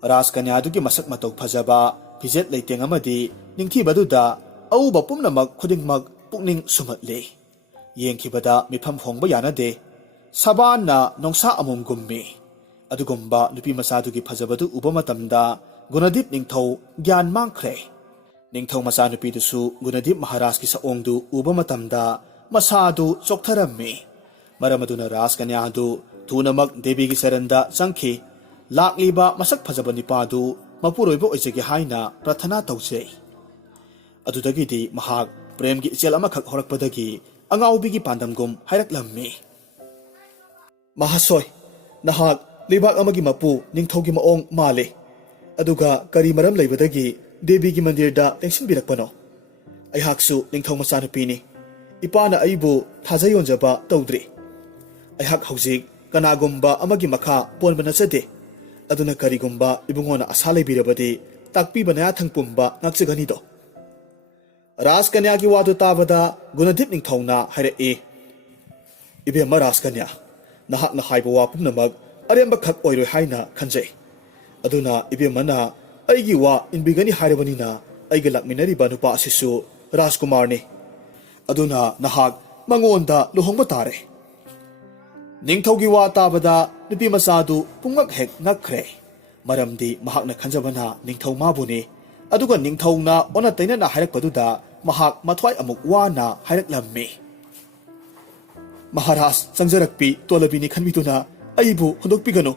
ꯔꯥꯖꯀꯟꯌꯥꯗꯨꯒꯤ ꯃꯁꯛ ꯃꯇꯧ ꯐꯖꯕ, ꯐꯤꯖꯦꯠ ꯂꯩꯇꯦꯡ ꯑꯃꯗꯤ ꯅꯤꯡꯊꯤꯕꯗꯨꯗ ꯑꯎꯕ ꯄꯨꯝꯅꯃꯛ ꯈꯨꯗꯤꯡꯃꯛ ꯄꯨꯛꯅꯤꯡ ꯁꯨꯝꯍꯠꯂꯤ꯫ ꯌꯦꯡꯈꯤꯕꯗ ꯃꯤꯐꯝ ꯍꯣꯡꯕ ꯌꯥꯅꯗꯦ, ꯁꯕꯥꯟꯅ ꯅꯣꯡꯁꯥ ꯑꯃꯣꯝꯒꯨꯝꯃꯤ꯫ ꯑꯗꯨꯒꯨꯝꯕ ꯅꯨꯄꯤ ꯃꯆꯥꯗꯨꯒꯤ ꯐꯖꯕꯗꯨ ꯎꯕ ꯃꯇꯝꯗ ꯒꯨꯅꯗꯤꯞ ꯅꯤꯡꯊꯧ ꯒ꯭ꯌꯥꯟ ꯃꯥꯡꯈ꯭ꯔꯦ꯫ ꯅꯤꯡꯊꯧ ꯃꯆꯥꯅꯨꯄꯤꯗꯨꯁꯨ ꯒꯨꯅꯗꯤꯞ ꯃꯍꯥꯔꯥꯖꯀꯤ ꯁꯑꯣꯡꯗꯨ ꯎꯕ ꯃꯇꯝꯗ ꯃꯁꯥꯗꯨ ꯆꯣꯛꯊꯔꯝꯃꯤ꯫ ꯃꯔꯝ ꯑꯗꯨꯅ ꯔꯥꯖꯀꯟꯌꯥꯗꯨ ꯊꯨꯅꯃꯛ ꯗꯦꯕꯤꯒꯤ ꯆꯔꯟꯗ ꯆꯪꯈꯤ꯫ ꯂꯥꯛꯂꯤꯕ ꯃꯁꯛ ꯐꯖꯕ ꯅꯤꯄꯥꯗꯨ ꯃꯄꯨꯔꯣꯏꯕ ꯑꯣꯏꯖꯒꯦ ꯍꯥꯏꯅ ꯄ꯭ꯔꯊꯅꯥ ꯇꯧꯖꯩ꯫ ꯑꯗꯨꯗꯒꯤꯗꯤ ꯃꯍꯥꯛ ꯄ꯭ꯔꯦꯝꯒꯤ ꯏꯆꯦꯜ ꯑꯃꯈꯛ ꯍꯧꯔꯛꯄꯗꯒꯤ ꯑꯉꯥꯎꯕꯤꯒꯤ ꯄꯥꯟꯗꯝꯒꯨꯝ ꯍꯥꯏꯔꯛꯂꯝꯃꯤ, "ꯃꯍꯥꯁꯣꯏ, ꯅꯍꯥꯛ ꯂꯩꯕꯥꯛ ꯑꯃꯒꯤ ꯃꯄꯨ ꯅꯤꯡꯊꯧꯒꯤ ꯃꯑꯣꯡ ꯃꯥꯜꯂꯤ꯫ ꯑꯗꯨꯒ ꯀꯔꯤ ꯃꯔꯝ ꯂꯩꯕꯗꯒꯤ ꯗꯦꯕꯤꯒꯤ ꯃꯟꯗꯤꯔꯗ ꯂꯦꯡꯁꯤꯟꯕꯤꯔꯛꯄꯅꯣ? ꯑꯩꯍꯥꯛꯁꯨ ꯅꯤꯡꯊꯧ ꯃꯆꯥꯅꯨꯄꯤꯅꯤ꯫ ꯏꯄꯥꯅ ꯑꯩꯕꯨ ꯊꯥꯖ ꯌꯣꯟꯖꯕ ꯇꯧꯗ꯭ꯔꯤ꯫ ꯑꯩꯍꯥꯛ ꯍꯧꯖꯤꯛ ꯀꯅꯥꯒꯨꯝꯕ ꯑꯃꯒꯤ ꯃꯈꯥ ꯄꯣꯟꯕ ꯅꯠꯆꯗꯦ꯫ ꯑꯗꯨꯅ ꯀꯔꯤꯒꯨꯝꯕ ꯏꯕꯨꯡꯉꯣꯅ ꯑꯁꯥ ꯂꯩꯕꯤꯔꯕꯗꯤ ꯇꯥꯛꯄꯤꯕ ꯅꯌꯥꯊꯪ ꯄꯨꯝꯕ ꯉꯥꯛꯆꯒꯅꯤꯗꯣ." ꯔꯥꯖꯀꯟꯌꯥꯒꯤ ꯋꯥꯗꯨ ꯇꯥꯕꯗ ꯒꯨꯅꯗꯤꯞ ꯅꯤꯡꯊꯧꯅ ꯍꯥꯏꯔꯛꯏ, "ꯏꯕꯦꯝꯃ ꯔꯥꯖꯀꯟꯌꯥ, ꯅꯍꯥꯛꯅ ꯍꯥꯏꯕ ꯋꯥ ꯄꯨꯝꯅꯃꯛ ꯑꯔꯦꯝꯕꯈꯛ ꯑꯣꯏꯔꯣꯏ ꯍꯥꯏꯅ ꯈꯟꯖꯩ꯫ ꯑꯗꯨꯅ ꯏꯕꯦꯝꯃꯅ ꯑꯩꯒꯤ ꯋꯥ ꯏꯟꯕꯤꯒꯅꯤ ꯍꯥꯏꯔꯕꯅꯤꯅ ꯑꯩꯒ ꯂꯥꯛꯃꯤꯟꯅꯔꯤꯕ ꯅꯨꯄꯥ ꯑꯁꯤꯁꯨ ꯔꯥꯖꯀꯨꯃꯥꯔꯅꯤ꯫ ꯑꯗꯨꯅ ꯅꯍꯥꯛ ꯃꯉꯣꯟꯗ ꯂꯨꯍꯣꯡꯕ ꯇꯥꯔꯦ." ꯅꯤꯡꯊꯧꯒꯤ ꯋꯥ ꯇꯥꯕꯗ ꯅꯨꯄꯤ ꯃꯆꯥꯗꯨ ꯄꯨꯡꯉꯛ ꯍꯦꯛ ꯉꯛꯈ꯭ꯔꯦ꯫ ꯃꯔꯝꯗꯤ ꯃꯍꯥꯛꯅ ꯈꯟꯖꯕꯅ ꯅꯤꯡꯊꯧ ꯃꯥꯕꯨꯅꯤ꯫ ꯑꯗꯨꯒ ꯅꯤꯡꯊꯧꯅ ꯑꯣꯟꯅ ꯇꯩꯅꯅ ꯍꯥꯏꯔꯛꯄꯗꯨꯗ ꯃꯍꯥꯛ ꯃꯊ꯭ꯋꯥꯏ ꯑꯃꯨꯛ ꯋꯥꯅ ꯍꯥꯏꯔꯛꯂꯝꯃꯤ, "ꯃꯍꯥꯔꯥꯖ ꯆꯪꯖꯔꯛꯄꯤ ꯇꯣꯂꯕꯤꯅꯤ ꯈꯟꯕꯤꯗꯨꯅ ꯑꯩꯕꯨ ꯍꯨꯟꯗꯣꯛꯄꯤꯒꯅꯨ꯫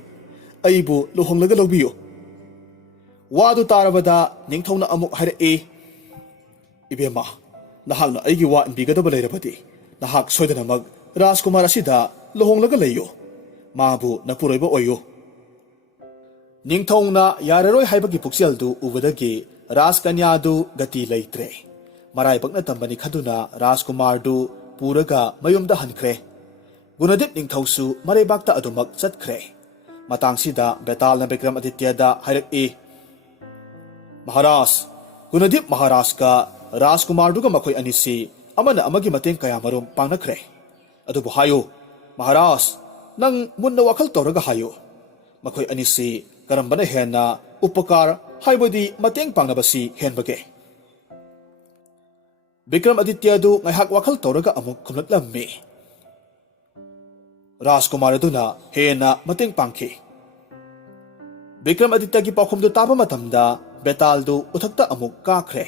ꯑꯩꯕꯨ ꯂꯨꯍꯣꯡꯂꯒ ꯂꯧꯕꯤꯌꯨ." ꯋꯥꯗꯨ ꯇꯥꯔꯕꯗ ꯅꯤꯡꯊꯧꯅ ꯑꯃꯨꯛ ꯍꯥꯏꯔꯛꯏ, "ꯏꯕꯦꯝꯃ, ꯅꯍꯥꯛꯅ ꯑꯩꯒꯤ ꯋꯥ ꯏꯟꯕꯤꯒꯗꯕ ꯂꯩꯔꯕꯗꯤ ꯅꯍꯥꯛ ꯁꯣꯏꯗꯅꯃꯛ ꯔꯥꯖꯀꯨꯃꯥꯔ ꯑꯁꯤꯗ ꯂꯨꯍꯣꯡꯂꯒ ꯂꯩꯌꯨ꯫ ꯃꯥꯕꯨ ꯅꯄꯨꯔꯣꯏꯕ ꯑꯣꯏꯌꯨ." ꯅꯤꯡꯊꯧꯅ ꯌꯥꯔꯔꯣꯏ ꯍꯥꯏꯕꯒꯤ ꯄꯨꯛꯆꯦꯜꯗꯨ ꯎꯕꯗꯒꯤ ꯔꯥꯖꯀꯟꯌꯥꯗꯨ ꯒꯇꯤ ꯂꯩꯇ꯭ꯔꯦ꯫ ꯃꯔꯥꯏꯕꯛꯅ ꯇꯝꯕꯅꯤ ꯈꯟꯗꯨꯅ ꯔꯥꯖꯀꯨꯃꯥꯔꯗꯨ ꯄꯨꯔꯒ ꯃꯌꯨꯝꯗ ꯍꯟꯈ꯭ꯔꯦ꯫ ꯒꯨꯅꯗꯤꯞ ꯅꯤꯡꯊꯧꯁꯨ ꯃꯔꯩꯕꯥꯛꯇ ꯑꯗꯨꯃꯛ ꯆꯠꯈ꯭ꯔꯦ꯫ ꯃꯇꯥꯡꯁꯤꯗ ꯕꯦꯇꯥꯜꯅ ꯕꯤꯀ꯭ꯔꯃꯥꯗꯤꯇ꯭ꯌꯗ ꯍꯥꯏꯔꯛꯏ, "ꯃꯍꯥꯔꯥꯖ, ꯒꯨꯅꯗꯤꯞ ꯃꯍꯥꯔꯥꯖꯀ ꯔꯥꯖꯀꯨꯃꯥꯔꯗꯨꯒ ꯃꯈꯣꯏ ꯑꯅꯤꯁꯤ ꯑꯃꯅ ꯑꯃꯒꯤ ꯃꯇꯦꯡ ꯀꯌꯥꯃꯔꯨꯝ ꯄꯥꯡꯅꯈ꯭ꯔꯦ꯫ ꯑꯗꯨꯕꯨ ꯍꯥꯏꯌꯨ ꯃꯍꯥꯔꯥꯖ, ꯅꯪ ꯃꯨꯟꯅ ꯋꯥꯈꯜ ꯇꯧꯔꯒ ꯍꯥꯏꯌꯨ, ꯃꯈꯣꯏ ꯑꯅꯤꯁꯤ ꯀꯔꯝꯕꯅ ꯍꯦꯟꯅ ꯎꯄꯀꯥꯔ ꯍꯥꯏꯕꯗꯤ ꯃꯇꯦꯡ ꯄꯥꯡꯅꯕꯁꯤ ꯍꯦꯟꯕꯒꯦ?" Bikram Adityadu ngaihak wakhal tawraga amuk khumlatlammi. Rajkumar aduna hena mateng pangkhi. Bikram Adityagi paukhumdu taba matamda betaldu uthakta amuk kakhre.